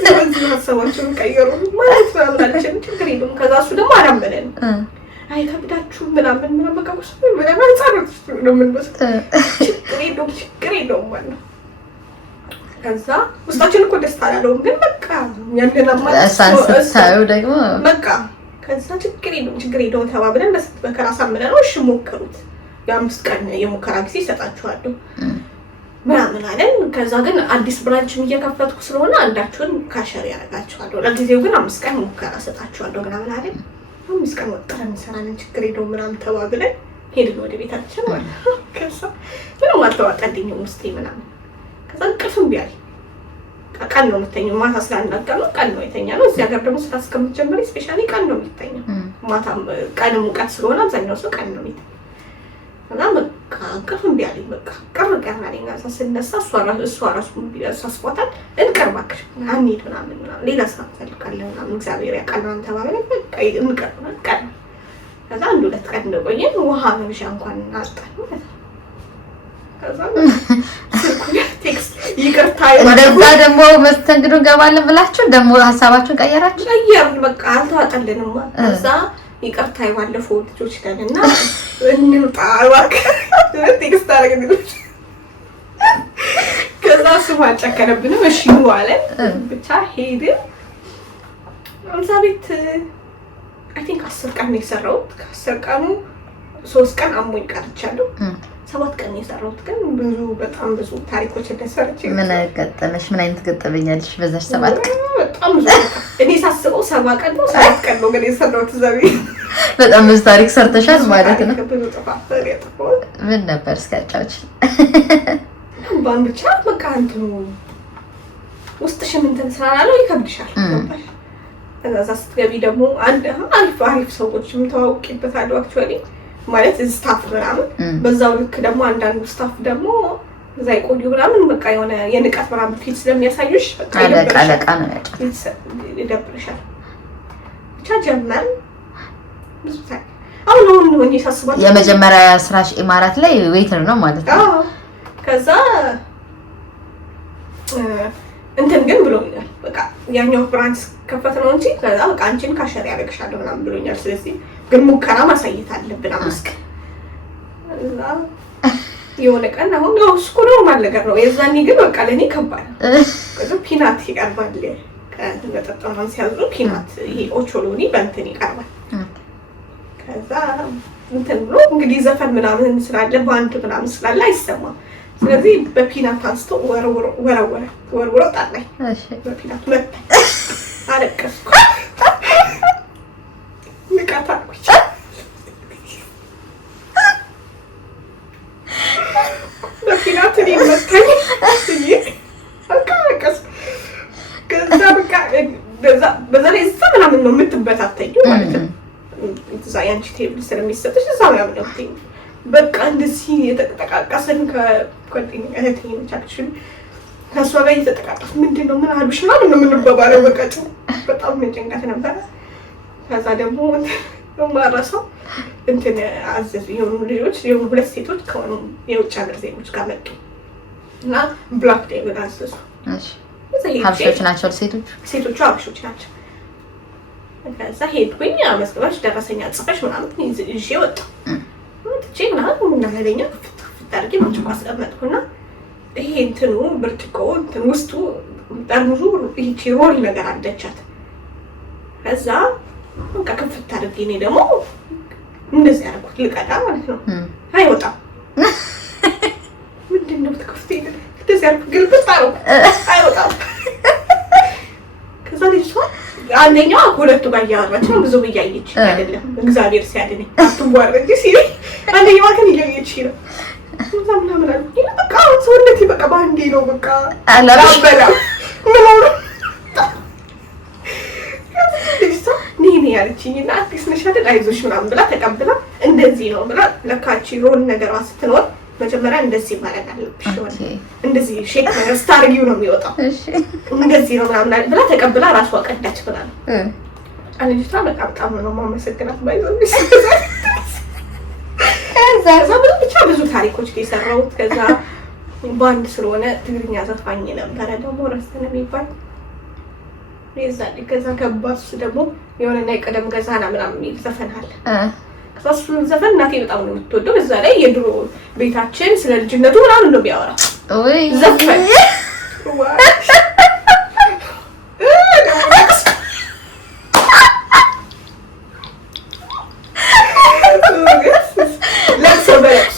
ስለዚህ ሀሳባችን ቀየሩ ማለት ምናምን ችግር የለውም። ከዛ እሱ ደግሞ አላመነን አይ ከብዳችሁ ምናምን በቃ ምናምን አንጻሮች ነው ምን በስ ችግር የለውም ማለት ነው። ከዛ ውስጣችን እኮ ደስታ አላለውም ግን በቃ ያንደናማ ሳይው ደግሞ በቃ ከዛ ችግር የለውም ተባብለን በስት በከራ ሳምነን ነው እሺ ሞክሩት የ5 ቀን የሙከራ ጊዜ ይሰጣችኋለሁ ምናምን አለን። ከዛ ግን አዲስ ብራንችም እየከፈትኩ ስለሆነ አንዳችሁን ካሸር ያደርጋችኋለሁ ለጊዜው ግን 5 ቀን ሙከራ ሰጣችኋለሁ ምናምን አለን። 5 ቀን ወጥተን እንሰራለን ችግር የለውም ምናምን ተባብለን ሄድን ወደ ቤታችን ማለት ነው። ከዛ ምንም አልተዋጣልኝም ውስጤ ምናምን ከዛ እንቅልፍም ቢያል ቀን ነው የምተኛው ማታ ስላልነገርነው ቀን ነው የተኛነው። እዚህ ሀገር ደግሞ ስራ እስከምትጀምሪ ስፔሻሊ ቀን ነው የሚተኛው። ማታ ቀን ሙቀት ስለሆነ አብዛኛው ሰው ቀን ነው የሚተኛው። እና በቃ እንቅልፍም ቢያል በቃ ቀር አለኝ። ከዛ ስነሳ እሷ ራሱ ያሳስቧታል እንቀርባክሽ አንሄድ ምናምን ሌላ ስራ እንፈልጋለን ምናምን እግዚአብሔር ያውቃል ምናምን ተባብለን በቃ እንቀርባለን ቀን ከዛ 1-2 ቀን እንደቆየን ውሃ መብሻ እንኳን አጣን ማለት ነው። ቴክስት ይቅርታ እንደዛ ደግሞ መስተንግዶ ገባለን ብላችሁ ደግሞ ሀሳባችሁን ቀየራችሁ? ቀየርን በቃ አልተዋጠልንም። ከዛ ይቅርታ ባለፈው ልጆች ነንና እንውጣ እባክህ ቴክስት አደረግንልሽ። ከዛ እሱም አልጨከነብንም እሺ አለን ብቻ ሄድን። እዛ ቤት አይ ቲንክ 10 ቀን ነው የሰራሁት። ከ10 ቀኑ 3 ቀን አሞኝ ቀርቻለሁ። 7 ቀን የሰራሁት ግን በጣም ብዙ ታሪኮች እንደሰርች ምን ገጠመሽ? ምን አይነት ገጠመኛልሽ በዛሽ 7 ቀን? በጣም ብዙ እኔ ሳስበው 7 ቀን ነው 7 ቀን ነው ግን የሰራሁት ዘቢ በጣም ብዙ ታሪክ ሰርተሻል ማለት ነው። ምን ነበር እስካጫዎች? ባንድ ብቻ በቃ እንትኑ ውስጥሽ ምን ተንሰራራለው ይከብድሻል ነበር። ከዛ ስትገቢ ደግሞ አንድ አሪፍ ሰዎችም ተዋውቂበታለሁ አክቹአሊ ማለት ስታፍ ምናምን በዛው ልክ ደግሞ አንዳንዱ ስታፍ ደግሞ እዛ ይቆዩ ምናምን በቃ የሆነ የንቀት ምናምን ፊት ስለሚያሳዩሽ በቃ አለቃ ነው ይደብርሻል። ብቻ ጀመር ብዙ ታሪክ አሁን ነው ሳስባለሁ። የመጀመሪያ ስራሽ ኢማራት ላይ ዌይተር ነው ማለት ነው። ከዛ እንትን ግን ብሎኛል በቃ ያኛው ብራንች ከፈት ነው እንጂ ከዛ በቃ አንቺን ካሸር ያደርግሻለሁ ምናምን ብሎኛል። ስለዚህ ግን ሙከራ ማሳየት አለብን 5 ቀን እና የሆነ ቀን አሁን ነው እሱ ኖርማል ነገር ነው። የዛኔ ግን በቃ ለኔ ከባድ ከዛ ፒናት ይቀርባል ከመጠጣው ነው ሲያዙ ፒናት ይሄ ኦቾሎኒ በእንትን ይቀርባል። ከዛ እንትን ብሎ እንግዲህ ዘፈን ምናምን ስላለ ባንድ ምናምን ስላለ አይሰማም። ስለዚህ በፒናት አንስቶ ወረወረ ጣለኝ። እሺ በፒናት መጣ አለቀስኩ ንቃታኩኝ በፒናት መታኝ አለቀስኩ። ከዛ በቃ በዛ ላይ እዛ ምናምን ነው የምትበታተኝ ማለት ነው። እዛ ያንቺ ቴብል ስለሚሰጥሽ እዛ ምናምን ነው የምትይኝ በቃ እንደዚህ የተጠቃቀሰን ከጓደኛ እህቴ ነች ከሷ ጋር የተጠቃቀስ ምንድነው ምን አልብሽ ምናምን ነው የምንባባለው በቃ በጣም ጭንቀት ነበር። ከዛ ደግሞ ማራሳው እንትን አዘዝ የሆኑ ልጆች የሆኑ 2 ሴቶች ከሆኑ የውጭ ሀገር ዜጎች ጋር መጡ እና ብላክ ዴይ ብላ አዘዙ። እሺ ሀበሾች ናቸው ሴቶቹ ሀበሾች ናቸው። ከዛ ሄድኩኝ አመስግናሽ ደረሰኛ ጽፈሽ ምናምን ይዤ ወጣሁ። ትቼ ምናምን ምናለኛ ፍታርጌ ወጭ አስቀመጥኩና ይሄ እንትኑ ብርጭቆ እንትን ውስጡ ጠርሙሱ ይቺ ሮል ነገር አለቻት። ከዛ በቃ ከፍታ አድርጌ እኔ ደግሞ እንደዚህ አደረኩት ልቀዳ ማለት ነው። አይወጣም። ምንድነው ተከፍቶ እንደዚህ አደረኩት ግልብጥ አደረኩት አይወጣም። ከዛ ልጅቷ አንደኛዋ ሁለቱ ጋር እያወራች ነው። ብዙ እያየች አይደለም እግዚአብሔር ሲያድነኝ አትዋረጂ ሲለኝ አንደኛዋ ግን እያየች ነው። ምናምን አልኩኝ። በቃ ሰውነቴ በቃ ባንዴ ነው በቃ አላበላ ምን ነው ኔ ያለችኝና አዲስ ነሽ አይደል አይዞሽ ምናምን ብላ ተቀብላ እንደዚህ ነው ብላ ለካቺ ሮል ነገሯ ስትኖር መጀመሪያ እንደዚህ ማለት አለብሽ ማለት እንደዚህ ሼክ ነገር ስታርጊው ነው የሚወጣው። እንደዚህ ነው ምናምን ብላ ተቀብላ ራሷ ቀዳች ብላ ነው አንቺታ በጣም ነው ማመሰግናት ባይዞሽ። ከዛ ብቻ ብዙ ታሪኮች የሰራሁት ከዛ ባንድ ስለሆነ ትግርኛ ዘፋኝ ነበረ ደግሞ ረስተነ የሚባል ይዛል። ከዛ ከባስ ደግሞ የሆነ ላይ ቀደም ገዛና ምናምን የሚል ዘፈን አለ። ከዛ እሱን ዘፈን እናቴ በጣም ነው የምትወደው። በዛ ላይ የድሮ ቤታችን ስለ ልጅነቱ ምናምን ነው የሚያወራው። ኦይ ዘፈን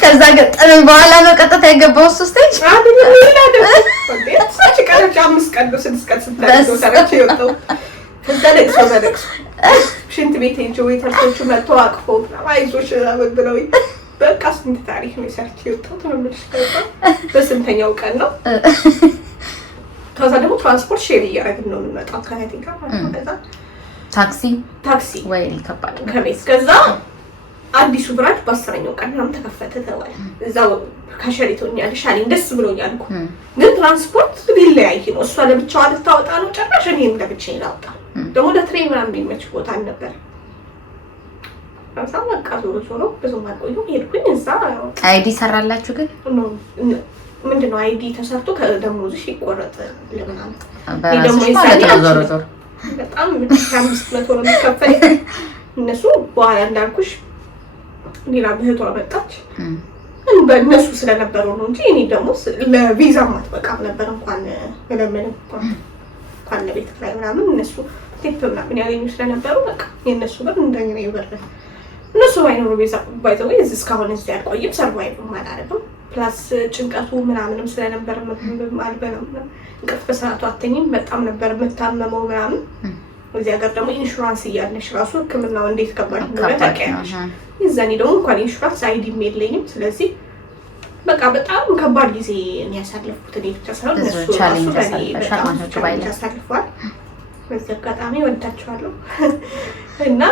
ከዛ ገጠረ በኋላ ነው ቀጥታ የገባው እሱ ስቴጅ አይደለም ይላል ሰዎች ቀረች 5 ቀን 6 ቀን ስታደርገው ታረች ይወጣው ተደለቅሶ ሽንት ቤት ሄጄ ወይተርቶቹ መጥተው አቅፈው አይዞሽ ብለው በቃ ስንት ታሪክ ነው ሰርቼ የወጣው ተመልሽ በስንተኛው ቀን ነው። ከዛ ደግሞ ትራንስፖርት ሼር እያደረግን ነው የምንመጣው ከእህቴ ጋር ከዛ ታክሲ ወይ ከባድ ከቤት ከዛ አዲሱ ብራንች በ10ኛው ቀን ምናምን ተከፈተ ተባለ። እዛው ከሸሪቶኛል ሻሊን ደስ ብሎኛል እኮ ግን ትራንስፖርት ቢለያይ ነው። እሷ ለብቻዋ ልታወጣ ነው ጨራሽ እኔም ለብቻዬ ላውጣ ደግሞ ለትሬን ምናምን ቢመች ቦታ ነበር። ከዛ በቃ ዞሮ ብዙም አልቆየሁም ሄድኩኝ። እዛ አይዲ ሰራላችሁ ግን ምንድነው አይዲ ተሰርቶ ከደሞዝሽ ይቆረጥ ለምናምን ደግሞ ይሳላል ዞሮ በጣም 500 ነው የሚከፈል። እነሱ በኋላ እንዳልኩሽ ሌላ እህቷ መጣች በእነሱ ስለነበሩ ነው እንጂ እኔ ደግሞ ለቪዛ ማትበቃም ነበር እንኳን ለምን እንኳን ለቤት ላይ ምናምን እነሱ ቲፕ ምናምን ያገኙ ስለነበሩ በቃ የእነሱ ብር እንደኛ ነው ይበረል። እነሱ ባይኖሩ ቪዛ ባይዘው እዚህ እስካሁን እዚህ አልቆይም ሰርቫይቭ ማላረግም ፕላስ ጭንቀቱ ምናምንም ስለነበር አልበላም እንቅልፍ በሰዓቱ አተኝም በጣም ነበር የምታመመው ምናምን። እዚህ ሀገር ደግሞ ኢንሹራንስ እያለሽ ራሱ ህክምናው እንዴት ከባድ እንደሆነ ታውቂያለሽ። የዛኔ ደግሞ እንኳን ኢንሹራንስ አይዲም የለኝም። ስለዚህ በቃ በጣም ከባድ ጊዜ ነው ያሳለፍኩት። እኔ ብቻ ሳይሆን እነሱ ራሱ በጣም ያሳልፈዋል። በዚህ አጋጣሚ ወዳቸዋለሁ እና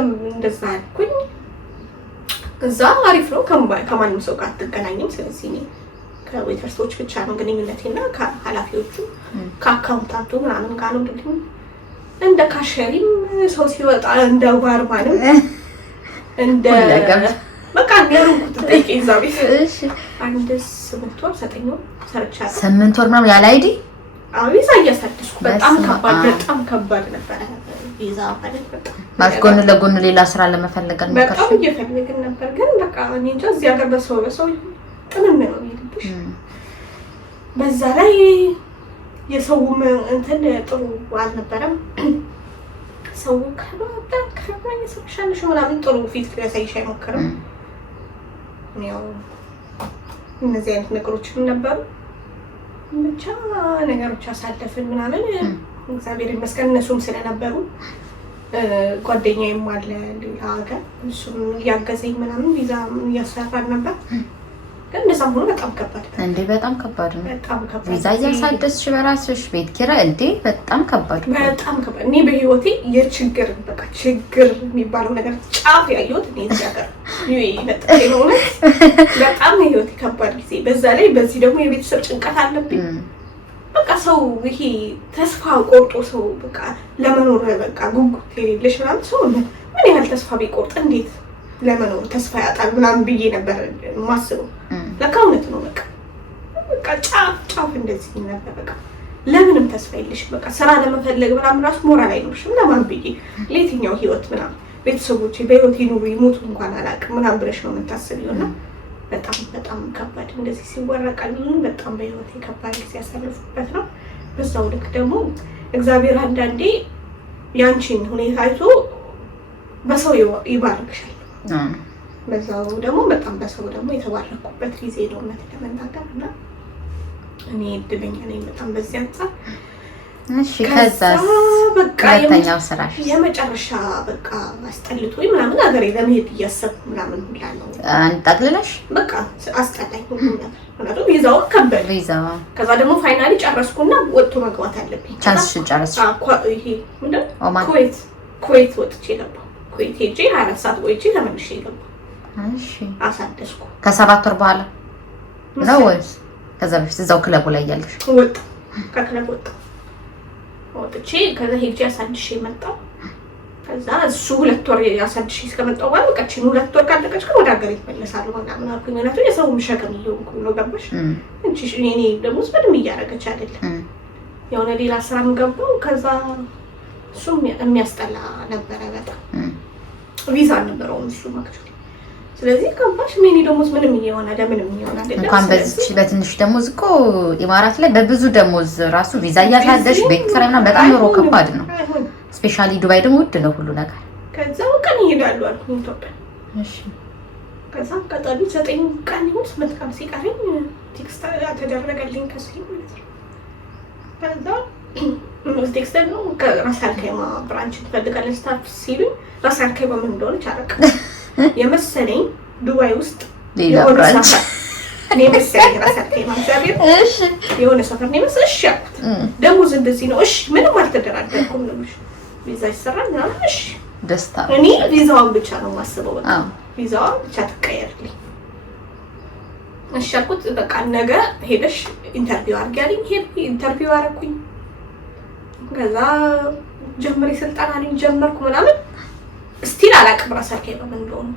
እንደዛ አልኩኝ። እዛ አሪፍ ነው ከማንም ሰው ጋር አትገናኝም። ስለዚህ እኔ ከዌተርሶች ብቻ ነው ግንኙነቴና ከኃላፊዎቹ ከአካውንታንቱ ምናምን ጋር ነው እንግዲህ እንደ ካሸሪም ሰው ሲወጣ እንደ ባርማንም እንደ በቃ እንደሩኩት ጠይቄ ዛሬ እሺ አንድ 8 ወር 9 ወር ሰርቻለሁ። 8 ወር ምናምን ያለ አይዲ ቪዛ እያሳደስኩ በጣም ከባድ ነበር። ቪዛ ማለት በጣም ጎን ለጎን ሌላ ስራ ለመፈለግ ነው በጣም እየፈለግን ነበር። ግን በቃ እኔ እንጃ እዚህ ሀገር በሰው ጥምም ነው የሚልብሽ። በዛ ላይ የሰውም እንትን ጥሩ አልነበረም። ሰው ከማን ሰው ሻንሽ ምናምን ጥሩ ፊት ሊያሳይሽ አይሞክርም። ያው እነዚህ አይነት ነገሮችም ነበሩ። ብቻ ነገሮች አሳለፍን ምናምን እግዚአብሔር ይመስገን። እነሱም ስለነበሩ ጓደኛዬም አለ ሌላ ሀገር እሱም እያገዘኝ ምናምን ቪዛ እያሰራን ነበር። ግን እንደዛም ሆኖ በጣም ከባድ ነው እንዴ! በጣም ከባድ ነው። በጣም ከባድ ቪዛ እያሳደስሽ በራስሽ ቤት ኪራይ እንዴ! በጣም ከባድ ነው። በጣም ከባድ። እኔ በህይወቴ የችግር በቃ ችግር የሚባለው ነገር ጫፍ ያየሁት እኔ እዚህ ሀገር ነው። በጣም የህይወቴ ከባድ ጊዜ። በዛ ላይ በዚህ ደግሞ የቤተሰብ ጭንቀት አለብኝ። በቃ ሰው ይሄ ተስፋ ቆርጦ ሰው በቃ ለመኖር በቃ ጉጉት የሌለሽ ምናምን ሰው ምን ያህል ተስፋ ቢቆርጥ እንዴት ለመኖር ተስፋ ያጣል ምናምን ብዬ ነበር ማስበው። ለካ እውነት ነው። በቃ ጫፍ እንደዚህ ነበር። በቃ ለምንም ተስፋ የለሽም። በቃ ስራ ለመፈለግ ምናምን ራሱ ሞራል አይኖርሽም። ለማን ብዬ ለየትኛው ህይወት ምናምን ቤተሰቦቼ በህይወት ይኑሩ ይሞቱ እንኳን አላውቅም ምናምን ብለሽ ነው የምታስቢው። እና በጣም በጣም ከባድ እንደዚህ ሲወረቃል በጣም በህይወት ከባድ ጊዜ ያሳለፉበት ነው። በዛው ልክ ደግሞ እግዚአብሔር አንዳንዴ ያንቺን ሁኔታ አይቶ በሰው ይባርክሻል። በዛው ደግሞ በጣም በሰው ደግሞ የተባረኩበት ጊዜ ነው እውነት ለመናገር እና እኔ እድለኛ ነኝ በጣም በዚህ አንፃር። እሺ ከዛ በቃ ሁለተኛው ስራሽ የመጨረሻ በቃ አስጠልቶኝ ምናምን ሀገሬ ለመሄድ እያሰብኩ ምናምን ሁላ ነው አንጣጥልለሽ በቃ አስጠላኝ ሁሉ ነገር ምክንያቱም ቪዛው ከበደ ቪዛው ከዛ ደግሞ ፋይናሊ ጨረስኩና ወጥቶ መግባት አለብኝ። ቻንስ ጨረስኩ። ይሄ ምንድን ኩዌት ወጥቼ ገባሁ። ኩዌት ሄጄ 24 ሰዓት ቆይቼ ተመልሼ ገባሁ። እሺ አሳደስኩ። ከ7 ወር በኋላ ነው ወይስ ከዛ በፊት እዛው ክለቡ ላይ ያለሽ? ወጣ ከክለቡ ወጥቼ ከዛ ሄጄ አሳድሼ መጣሁ። ከዛ እሱ 2 ወር ያሳድሼ እስከመጣሁ በኋላ በቃ 2 ወር ካለቀች ወደ ሀገሬ እመለሳለሁ ምናምን አልኩኝ። እውነቱ የሰው ሸክም እየሆንኩ ነው ገባሽ? እንጂ እኔ ደግሞ ምንም እያደረገች አይደለም። የሆነ ሌላ ስራም ገባሁ። ከዛ እሱም የሚያስጠላ ነበረ በጣም ቪዛ አልነበረውም እሱ ማለት ነው። ስለዚህ ካምፓሽ ምን ደሞዝ ምንም ይሆናል ለምንም ይሆናል አይደል? እንኳን በዚህ በትንሽ ደሞዝ እኮ ኢማራት ላይ በብዙ ደሞዝ ራሱ ቪዛ እያሳደሽ ቤት ኪራይና በጣም ኑሮ ከባድ ነው። ስፔሻሊ ዱባይ ደግሞ ውድ ነው ሁሉ ነገር። ከዛው ቀን ይሄዳሉ አልኩኝ ኢትዮጵያ። እሺ ከዛ ቀጣሉ 9 ቀን ነው 8 ቀን ሲቀረኝ ቴክስት ተደረገልኝ ከስልኝ ማለት ነው። ከዛ ቴክስት ነው ከራስ አልከማ ብራንች ትፈልጋለች ስታፍ ሲሉኝ ራስ አልከማ ምን እንደሆነ ቻለቀ የመሰለኝ ዱባይ ውስጥ የሆነ ሰፈር እኔ መሰለኝ ራስ አልከማ እግዚአብሔር እሺ የሆነ ሰፈር ነው መሰለኝ። እሺ አልኩት ደሞዝ እንደዚህ ነው። እሺ ምንም አልተደራደርኩም ነው ቪዛ ይሰራል ነው። እሺ ደስታ እኔ ቪዛውን ብቻ ነው ማስበው በቃ ቪዛውን ብቻ ተቀየርልኝ። እሺ አልኩት በቃ ነገ ሄደሽ ኢንተርቪው አድርጊ አለኝ። ኢንተርቪው አደረኩኝ። ከዛ ጀምሬ ስልጠና ላይ ጀመርኩ ምናምን ስቲል አላውቅም ራስ አልከማ ምን እንደሆነ።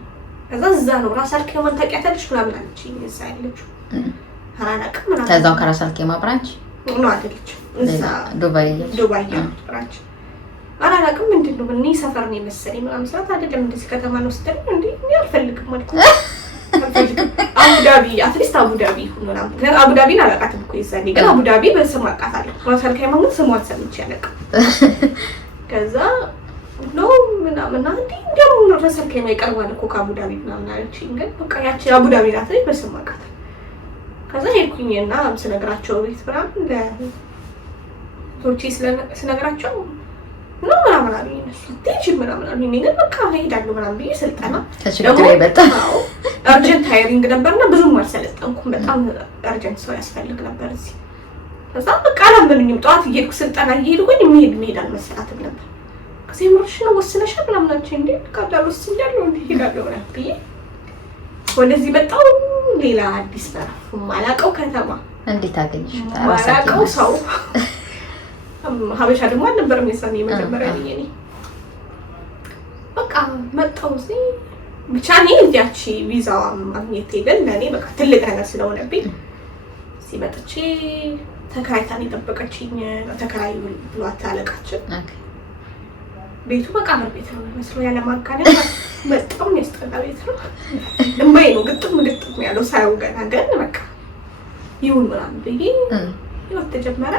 ከዛ እዛ ነው ራስ አልከማ ታውቂያለሽ ምናምን አለችኝ። እዛ ያለችው አላውቅም ምናምን ከዛው ከራስ አልከማ ብራንች ነው አይደለች እዛ ዱባይ ብራንች አላውቅም ምንድን ነው እኔ ሰፈር ነው መሰለኝ ምናምን ሰዓት አይደለም እንደዚህ ከተማ ነው ስትል እንዴ እኔ አልፈልግም ማለት ነው። አቡዳቢ አትሊስት አቡዳቢ ምናምን ግን አቡዳቢን አላውቃትም እኮ ይዛኔ ግን አቡዳቢ በስም አውቃታለሁ። ራስ አልከማ ምን ስሟን ሰምቼ አላውቅም። ከዛ ነው ምናምን እንዴ እንደውም ራስ አልከማ ይቀርባል እኮ ከአቡዳቢ ምናምን አለችኝ። ግን በቃ ያቺ አቡዳቢ ናት በስም አውቃታለሁ። ከዛ ሄድኩኝና ስነግራቸው ቤት ምናምን ለቶቼ ስለነግራቸው ነው ምናምን አሉኝ። እነሱ ትንሽ ምናምን አሉኝ። እኔ ግን በቃ ሄዳለሁ ምናምን ብዬ ስልጠና ደግሞ በጣም አርጀንት ሃይሪንግ ነበርና ብዙም አልሰለጠንኩም። በጣም አርጀንት ሰው ያስፈልግ ነበር እዚህ። ከዛ በቃ አላመኑኝም። ጠዋት እየሄድኩ ስልጠና እየሄድኩኝ መሄድ አልመሰላትም ነበር። ከዚህ ምርሽ ነው ወስነሻል ምናምን አለችኝ። እንዴ ካዳር ወስኛለሁ እንዴ ሄዳለሁ ምናምን ብዬ ወደዚህ በጣም ሌላ አዲስ ምዕራፍ ማላውቀው ከተማ እንዴት አገኘሽ? ማላውቀው ሰው ሀበሻ ደግሞ አልነበረም የሰኔ መጀመሪያ ነኝ እኔ። በቃ መጣሁ እዚህ ብቻ እኔ እንዲያቺ ቪዛዋ ማግኘት ግን ለእኔ በቃ ትልቅ ነገር ስለሆነብኝ እዚህ መጥቼ ተከራይታን የጠበቀችኝ ተከራይ ብሏት አለቃችን። ቤቱ መቃብር ቤት ነው መስሎ ያለማጋነን በጣም የሚያስጠላ ቤት ነው። እምባዬ ነው ግጥም ያለው ሳይው ገና ግን በቃ ይሁን ምናምን ብዬ ህይወት ተጀመረ።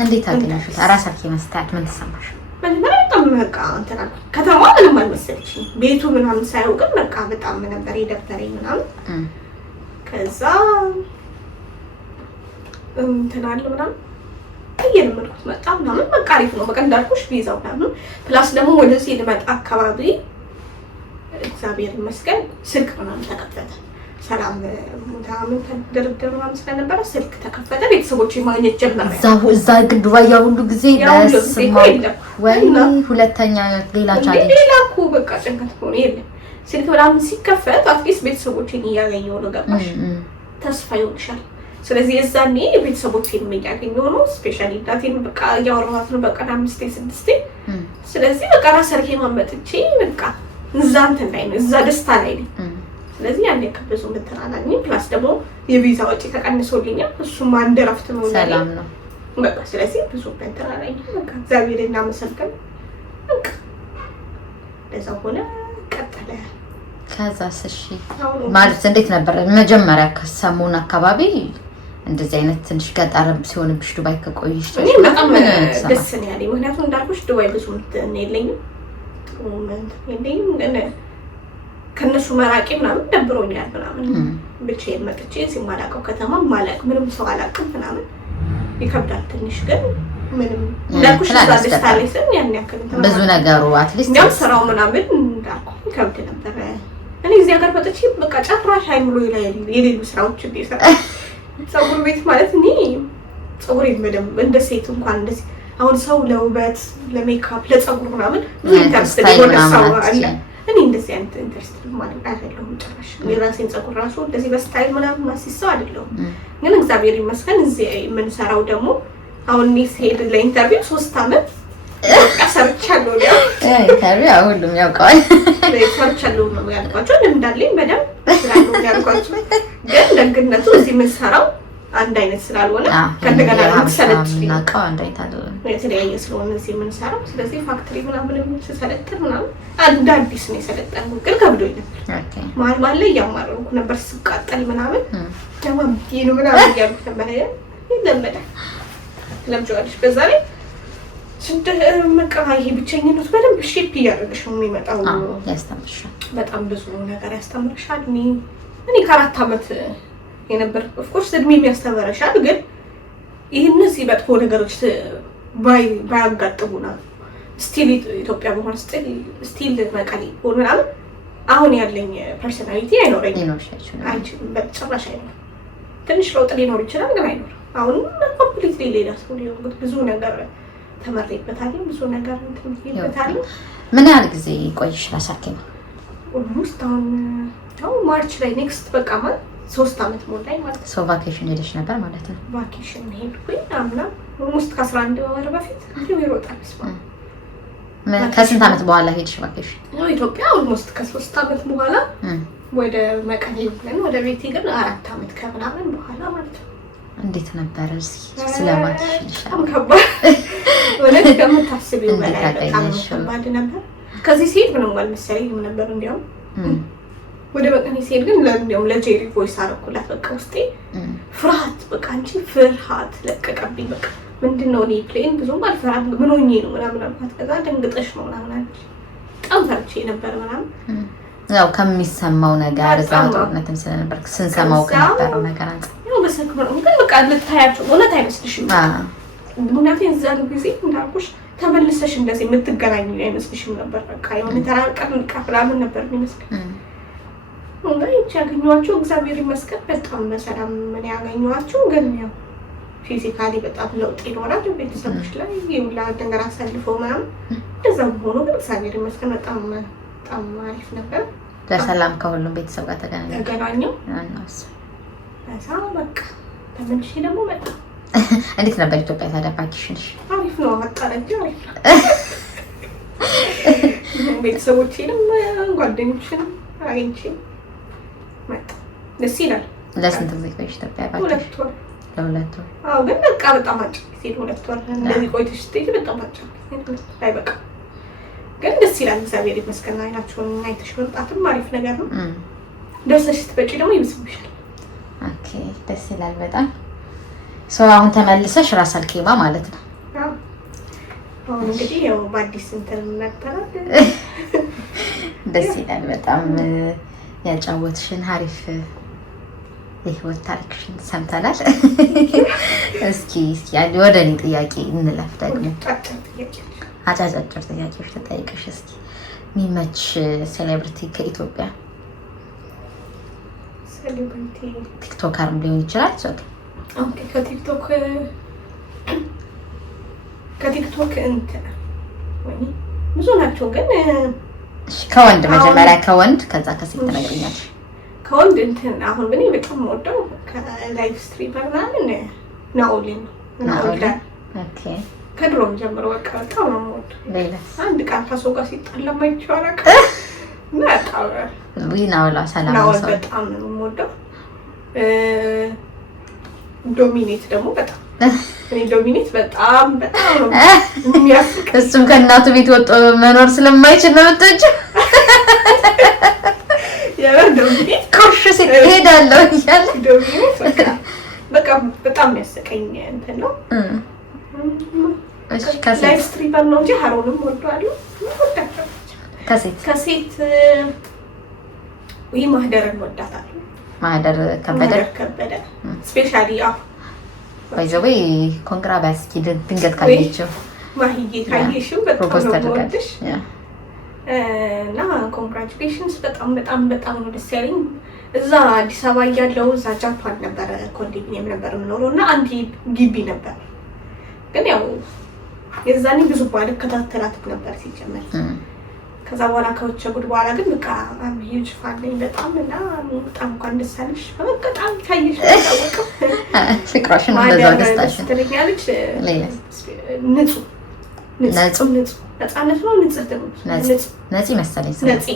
እንዴት አገኘሽው? ራስ አልከማ መስታት ምን ተሰማሽ? መጀመሪያ በጣም በቃ እንትን አልኩኝ። ከተማዋ ምንም አልመሰለችኝ። ቤቱ ምናምን ሳይው ግን በቃ በጣም ነበር የደበረኝ ምናምን። ከዛ እንትን አለ ምናምን እየለመድኩት መጣ ምናምን በቃ አሪፍ ነው። በቃ እንዳልኩሽ ቪዛው ምናምን ፕላስ ደግሞ ወደዚህ ልመጣ አካባቢ እግዚአብሔር ይመስገን ስልክ ምናምን ተከፈተ። ሰላም ምናምን ተደረደረ ምናምን ስለነበረ ስልክ ተከፈተ። ቤተሰቦቼ ማግኘት ጀመረ። እዛ ግን ዱባይ ያው ሁሉ ጊዜ በስማ ወይ ሁለተኛ ሌላ ቻሌንጅ ሌላ እኮ በቃ ጭንቀት ሆነ የለም። ስልክ ምናምን ሲከፈት አትሊስት ቤተሰቦቼን እያገኘሁ ነው ገባሽ? ተስፋ ይሆንሻል። ስለዚህ የዛኔ ቤተሰቦቼን የሚያገኘው ነው። ስፔሻሊ እናቴን በቃ እያወራኋት ነው በቀን 5-6። ስለዚህ በቃ ራስ አልከማ መጥቼ በቃ እዛ እንትን ላይ ነው እዛ ደስታ ላይ ነው። ስለዚህ ያን ያከበዙ ምትራናኝ ፕላስ ደግሞ የቪዛ ወጪ ተቀንሶልኛል። እሱም አንድ ረፍት ነው ሰላም ነው በቃ። ስለዚህ ብዙ ምትራናኝ በቃ እግዚአብሔርን እናመሰግን በቃ ለዛ ሆነ ቀጠለ። ከዛስ እሺ ማለት እንዴት ነበር መጀመሪያ ከሰሞን አካባቢ እንደዚህ አይነት ትንሽ ገጠርም ሲሆንብሽ ዱባይ ከቆይሽ በጣም ደስ ነው ያለኝ። ምክንያቱም እንዳልኩሽ ዱባይ ብዙ እንትን የለኝም ግን ከነሱ መራቄ ምናምን ደብሮኛል ምናምን ብቻዬን መጥቼ ሲማላቀው ከተማ ማላቅ ምንም ሰው አላቅም ምናምን ይከብዳል ትንሽ ግን ምንም እንዳልኩሽ ደስታ ላይ ስም ያን ያክል ብዙ ነገሩ አትሊስት ያው ስራው ምናምን እንዳልኩ ይከብድ ነበር። እኔ እዚህ ሀገር መጥቼ በቃ ጫፍራሽ አይምሮ ላይ የሌሉ ስራዎች እንዲሰራ ፀጉር ቤት ማለት እኔ ፀጉሬን በደንብ እንደ ሴት እንኳን እንደዚህ አሁን ሰው ለውበት ለሜካፕ ለፀጉር ምናምን ኢንተረስት ሊሆን ሰው አለ። እኔ እንደዚህ አይነት ኢንተረስት ማለት አይደለሁም ጭራሽ። የራሴን ፀጉር ራሱ እንደዚህ በስታይል ምናምን ማሲሰው አይደለሁም። ግን እግዚአብሔር ይመስገን እዚህ የምንሰራው ደግሞ አሁን እኔ ስሄድ ለኢንተርቪው 3 አመት ሰርቻለሁ። ኢንተርቪው ሁሉም ያውቀዋል። ሰርቻለሁ ነው ያልኳቸው እንዳለኝ በደንብ ስላለው ያልኳቸው። ግን ደግነቱ እዚህ የምንሰራው አንድ አይነት ስላልሆነ ከእንደገና ሰለጥናቀው አንድ አይነት አይደለም የተለያየ ስለሆነ እዚህ የምንሰራው። ስለዚህ ፋክተሪ ምናምን ስሰለጥን ምናምን አንድ አዲስ ነው የሰለጠንኩት። ግን ከብዶኝ ነበር። መሀል ላይ እያማረርኩ ነበር ስቃጠል ምናምን ለማምቲ ነው ምናምን እያልኩ ነበር። ይለመዳል ለምጆልሽ በዛ ላይ መቀማ ይሄ ብቸኝነት በደንብ ሼፕ እያደረገሽ ነው የሚመጣው። ያስተምርሻል፣ በጣም ብዙ ነገር ያስተምርሻል። እኔ ከ4 አመት የነበር ኦፍ ኮርስ እድሜ የሚያስተምርሻል። ግን ይሄን እዚህ መጥፎ ነገሮች ባያጋጥሙና ስቲል ኢትዮጵያ በሆነ ስቲል መቀሌ ሆነናል አሁን ያለኝ ፐርሰናሊቲ አይኖረኝም። በጭራሽ አይኖርም። ትንሽ ለውጥ ሊኖር ይችላል ግን አይኖርም። አሁን ኮምፕሊትሊ ሌላ ሰው ሊሆን ብዙ ነገር ተመሬበታለሁ። ብዙ ነገር እንትምይበታለሁ። ምን ያህል ጊዜ ቆይሽ ራሳከኝ? ኦልሞስት አሁን ማርች ላይ ኔክስት በቃ ማለት 3 አመት ሞላኝ ማለት ነው። ቫኬሽን ሄደሽ ነበር ማለት ነው? ቫኬሽን ሄድኩኝ አምና ኦልሞስት ከ11 ወር በፊት ይሮጣል ስማ። ከስንት አመት በኋላ ሄድሽ ቫኬሽን? ኢትዮጵያ ኦልሞስት ከ3 አመት በኋላ ወደ መቀሌ ብለን ወደ ቤቴ ግን 4 አመት ከምናምን በኋላ ማለት ነው። እንዴት ነበር እዚህ ስለማትሽልሽ? በጣም ከባድ ወለድ ከምታስቢው በላይ በጣም ከባድ ነበር። ከዚህ ሲሄድ ምንም አልመሰለኝም ነበር። እንዲያውም ወደ መቀሌ ሲሄድ ግን ለእንዲያውም ለጄሪ ቮይስ አደረኩላት። በቃ ውስጤ ፍርሃት በቃ አንቺ ፍርሃት ለቀቀብኝ። በቃ ምንድነው እኔ ፕሌን ብዙም አልፈራም ምን ሆኜ ነው ምናምን አልኳት። ከዛ ደንግጠሽ ነው ምናምን አለች። በጣም ፈርቼ ነበር ምናምን ያው ከሚሰማው ነገር እዛው ጦርነትም ስለነበር ስንሰማው ከነበረው ነገር አንፃር በስልክ ነው ግን በቃ ልታያቸው እውነት አይመስልሽም። ምክንያቱም እዛን ጊዜ እንዳልኩሽ ተመልሰሽ እንደዚህ የምትገናኙ አይመስልሽም ነበር። በቃ የሆነ ተራርቀን ምናምን ነበር የሚመስለው። እና ይቺ ያገኘኋቸው እግዚአብሔር ይመስገን በጣም በሰላም ምን ያገኘኋቸው። ግን ያው ፊዚካሊ በጣም ለውጥ ይኖራል ቤተሰቦች ላይ ይውላ ነገር አሳልፈው ምናምን እንደዛ ሆኖ ግን እግዚአብሔር ይመስገን በጣም አሪፍ ነበር። በሰላም ከሁሉም ቤተሰብ ጋር ተገናኘው። እዛ በቃ ተመልሼ ደግሞ መጣ። እንዴት ነበር ኢትዮጵያ ታዲያ ቫኬሽንሽ? አሪፍ ነው። መጣለኝ አሪፍ ነው። ቤተሰቦቼንም ጓደኞቼንም አግኝቼ መጣ። ደስ ይላል። ለስንት ጊዜ ቆይሽ ኢትዮጵያ ቫኬሽን? 2 ወር። ለ2 ወር? አዎ ግን በቃ በጣም አጭር ጊዜ 2 ወር እንደዚህ ቆይተሽ ስትሄጂ በጣም አጭር ጊዜ አይበቃም። ግን ደስ ይላል። እግዚአብሔር ይመስገን። አይናቸውን አይተሽ መምጣትም አሪፍ ነገር ነው። ደስሽ ስትበጪ ደግሞ ይብስብሻል። ኦኬ ደስ ይላል በጣም። አሁን ተመልሰሽ ራስ አልኬማ ማለት ነው? አዎ አሁን እንግዲህ ያው በአዲስ እንትን መጥተናል። ደስ ይላል በጣም። ያጫወትሽን አሪፍ የህይወት ታሪክሽን ሰምተናል። እስኪ ወደ እኔ ጥያቄ እንለፍ ደግሞ። አጫጭር ጥያቄዎች ተጠይቀሽ እስኪ የሚመች ሴሌብሪቲ ከኢትዮጵያ? ሴሌብሪቲ ቲክቶከርም ሊሆን ይችላል። ኦኬ ከቲክቶክ እንትን ወይ ብዙ ናቸው ግን እሺ ከወንድ መጀመሪያ ከወንድ ከዛ ከሴት ትነግሪኛለሽ። ከወንድ እንትን አሁን ምን በጣም ወደው ከላይቭ ስትሪመር ምናምን ናኦልን ነው። ኦኬ ከድሮም ጀምሮ በቃ በጣም ነው የምወደው። ሌላስ? አንድ ቀን ከሰው ጋር ሲጣላ ማይቻው አላውቅም። ናኦል ሰላም ነው። በጣም ነው የምወደው። ዶሚኔት ደግሞ በጣም እኔ ዶሚኔት በጣም ነው የሚያስቅ። እሱም ከእናቱ ቤት ወጥቶ መኖር ስለማይችል ነው የምትወጪው? ዶሚኔት ኮሽ ሲል ሄዳለሁ እያለ ዶሚኔት በቃ በጣም ያስቀኝ እንትን ነው። እሺ ከሴት ስትሪፐር ነው እንጂ ሀሮንም ወዷለሁ። ከሴት ወይ ማህደርን ወዳታለሁ። ማህደር ከበደ ስፔሻሊ ባይዘዌ ኮንግራ ባስኪ ድንገት ካየችው ማሂዬ ካየሽው በጣም ነው ወድሽ እና ኮንግራቹሌሽንስ በጣም ነው ደስ ያለኝ። እዛ አዲስ አበባ እያለሁ እዛ ጃፓን ነበረ ኮንዶሚኒየም ነበር የምኖረው እና አንድ ግቢ ነበር። ግን ያው የዛኔ ብዙ ባልከታተላትም ነበር ሲጀመር። ከዛ በኋላ ከወቸ ጉድ በኋላ ግን በቃ አም ሂውጅ ፋን ነኝ በጣም እና በጣም እንኳን ደስ አለሽ። በጣም ካየሽ ታውቀው ፍቅራሽን እንደዛው ደስታሽን ትለኛለች። ንጹህ ነፃነት ነው ነፂ መሰለኝ ነፂ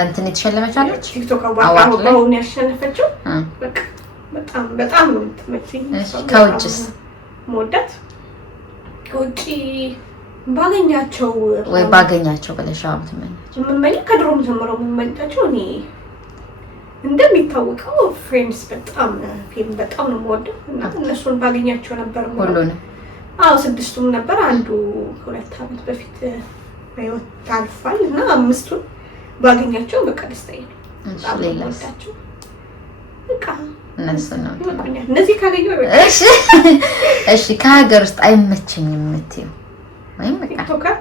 እንትን የተሸለመቻለች ቲክቶክ አዋርድ ያሸነፈችው በጣም ነው የምትመቸኝ። ከውጭስ መወዳት ከውጭ ባገኛቸው ብለሽ የምመኘው ከድሮም ጀምሮ የምመኛቸው እኔ እንደሚታወቀው ፍሬንድስ ፊልም በጣም ነው የምወደው እና እነሱን ባገኛቸው ነበር ሁሉንም 6ቱም ነበር። አንዱ 2 ዓመት በፊት ህይወት አልፏል እና 5ቱን ባገኛቸው በቃ ደስታዬ ነው። ሌላቸው በቃ እነሱ ነው እነዚህ ካገኘሁ እሺ ከሀገር ውስጥ አይመቸኝም የምትይው ወይም በቃ ቲክቶከር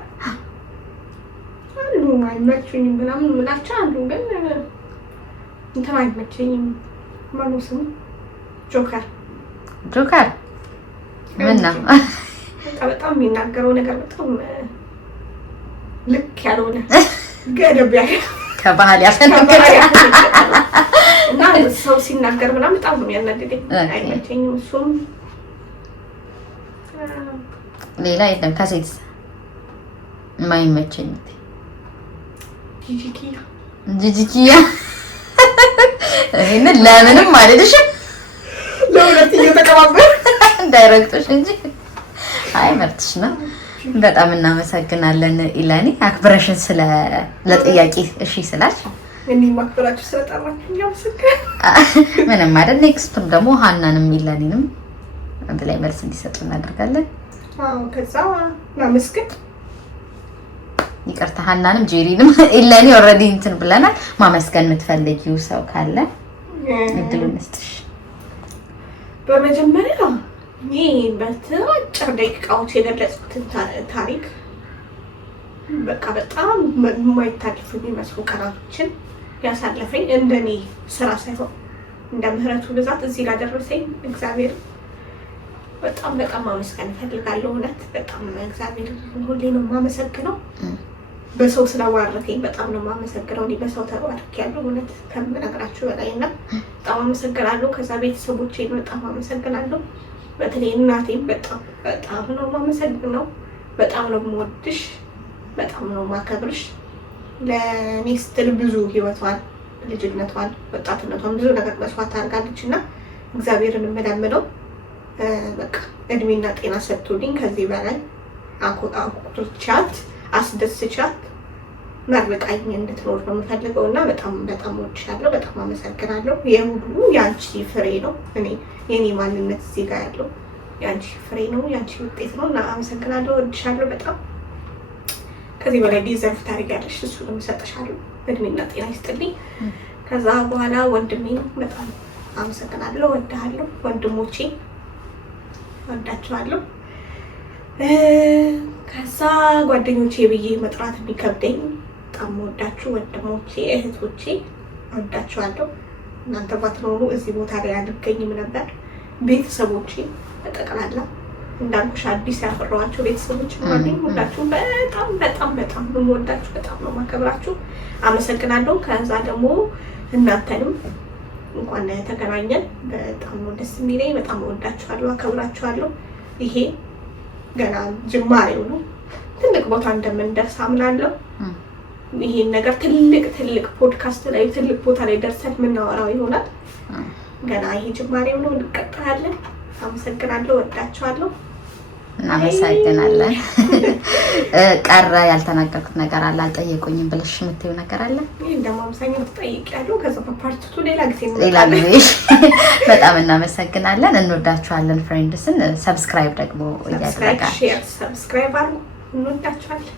አሉ አይመቸኝም ምናምን የምላቸው አሉ። ግን እንትን አይመቸኝም። ማነው ስሙ? ጆከር ምን ነው በጣም የሚናገረው ነገር በጣም ልክ ያልሆነ ገደብ ያለ ከባህል ያፈነገጠ እና ሰው ሲናገር ምናምን በጣም ነው የሚያናድደኝ። አይመቸኝም። እሱም ሌላ የለም። ከሴት የማይመቸኝ ጂጂኪያ ይሄንን ለምንም አይደልሽም ለሁለት እየተቀባበል ዳይሬክቶች እንጂ አይ መብትሽ ነው። በጣም እናመሰግናለን ኢላኒ አክብረሽን ለጥያቄ እሺ ስላልሽ እኔ ማክበራችሁ ስለጠራችሁ ያመሰግናለሁ። ምንም አይደል። ኔክስቱም ደግሞ ሀናንም ኢላኒንም አንድ ላይ መልስ እንዲሰጡ እናደርጋለን። ከዛ ማመስገን ይቅርታ ሀናንም ጄሪንም ኢላኒ ኦልሬዲ እንትን ብለናል። ማመስገን የምትፈልጊው ሰው ካለ እድሉን እንስጥሽ። በመጀመሪያ እኔ በአጭር ደቂቃዎች የገለጽኩትን ታሪክ በቃ በጣም የማይታለፉ የሚመስሉ ቀናቶችን ያሳለፈኝ እንደኔ ስራ ሳይሆን እንደ ምህረቱ ብዛት እዚህ ጋር ደረሰኝ እግዚአብሔር በጣም ማመስገን እፈልጋለሁ። እውነት በጣም እግዚአብሔር ሁሌ ነው የማመሰግነው። በሰው ስለባረከኝ በጣም ነው የማመሰግነው። እኔ በሰው ተባርኬያለሁ እውነት ከምነግራችሁ በላይ እና በጣም አመሰግናለሁ። ከዛ ቤተሰቦቼን በጣም አመሰግናለሁ። በተለይ እናቴን በጣም ነው የማመሰግነው። በጣም ነው የምወድሽ፣ በጣም ነው የማከብርሽ። ለእኔ ስትል ብዙ ህይወቷን፣ ልጅነቷን፣ ወጣትነቷን ብዙ ነገር መስዋዕት አድርጋለች እና እግዚአብሔርን የምለምነው በቃ እድሜና ጤና ሰጥቶልኝ ከዚህ በላይ አኩርቻት አስደስቻት መርቃኝ እንድትኖር ነው የምፈልገው እና በጣም ወድሻለሁ። በጣም አመሰግናለሁ። የሁሉ የአንቺ ፍሬ ነው። የኔ ማንነት እዚህ ጋር ያለው የአንቺ ፍሬ ነው፣ የአንቺ ውጤት ነው እና አመሰግናለሁ። ወድሻለሁ በጣም ከዚህ በላይ ዲዘርቭ ታደርጊያለሽ። እሱንም እሰጥሻለሁ። እድሜና ጤና ይስጥልኝ። ከዛ በኋላ ወንድሜን በጣም አመሰግናለሁ። ወድሃለሁ። ወንድሞቼ ወዳችኋለሁ። ከዛ ጓደኞቼ ብዬ መጥራት የሚከብደኝ በጣም ወዳችሁ ወንድሞቼ፣ እህቶቼ ወዳችኋለሁ። እናንተ ባትኖሩ እዚህ ቦታ ላይ አልገኝም ነበር። ቤተሰቦቼ በጠቅላላ እንዳልኩሽ አዲስ ያፈራኋቸው ቤተሰቦች ማለት ሁላችሁም በጣም ነው የምወዳችሁ፣ በጣም ነው የማከብራችሁ። አመሰግናለሁ። ከዛ ደግሞ እናንተንም እንኳን ተገናኘን። በጣም ነው ደስ የሚለኝ። በጣም ወዳችኋለሁ፣ አከብራችኋለሁ። ይሄ ገና ጅማሬው ነው። ትልቅ ቦታ እንደምንደርስ አምናለሁ። ይሄን ነገር ትልቅ ፖድካስት ላይ ትልቅ ቦታ ላይ ደርሰን የምናወራው ይሆናል። ገና ይሄ ጅማሬው ነው። እንቀጥላለን። አመሰግናለሁ። ወዳችኋለሁ። እናመሰግናለን። ቀረ ያልተናገርኩት ነገር አለ አልጠየቁኝም ብለሽ የምትይው ነገር አለ? ይሄ ደግሞ አብዛኛው ትጠይቂያለሁ። ከዛ በፓርት 2 ሌላ ጊዜ በጣም እናመሰግናለን። እንወዳችኋለን። ፍሬንድስን ሰብስክራይብ ደግሞ እያደረጋችሁ ሰብስክራይብ አድርጉ። እንወዳችኋለን።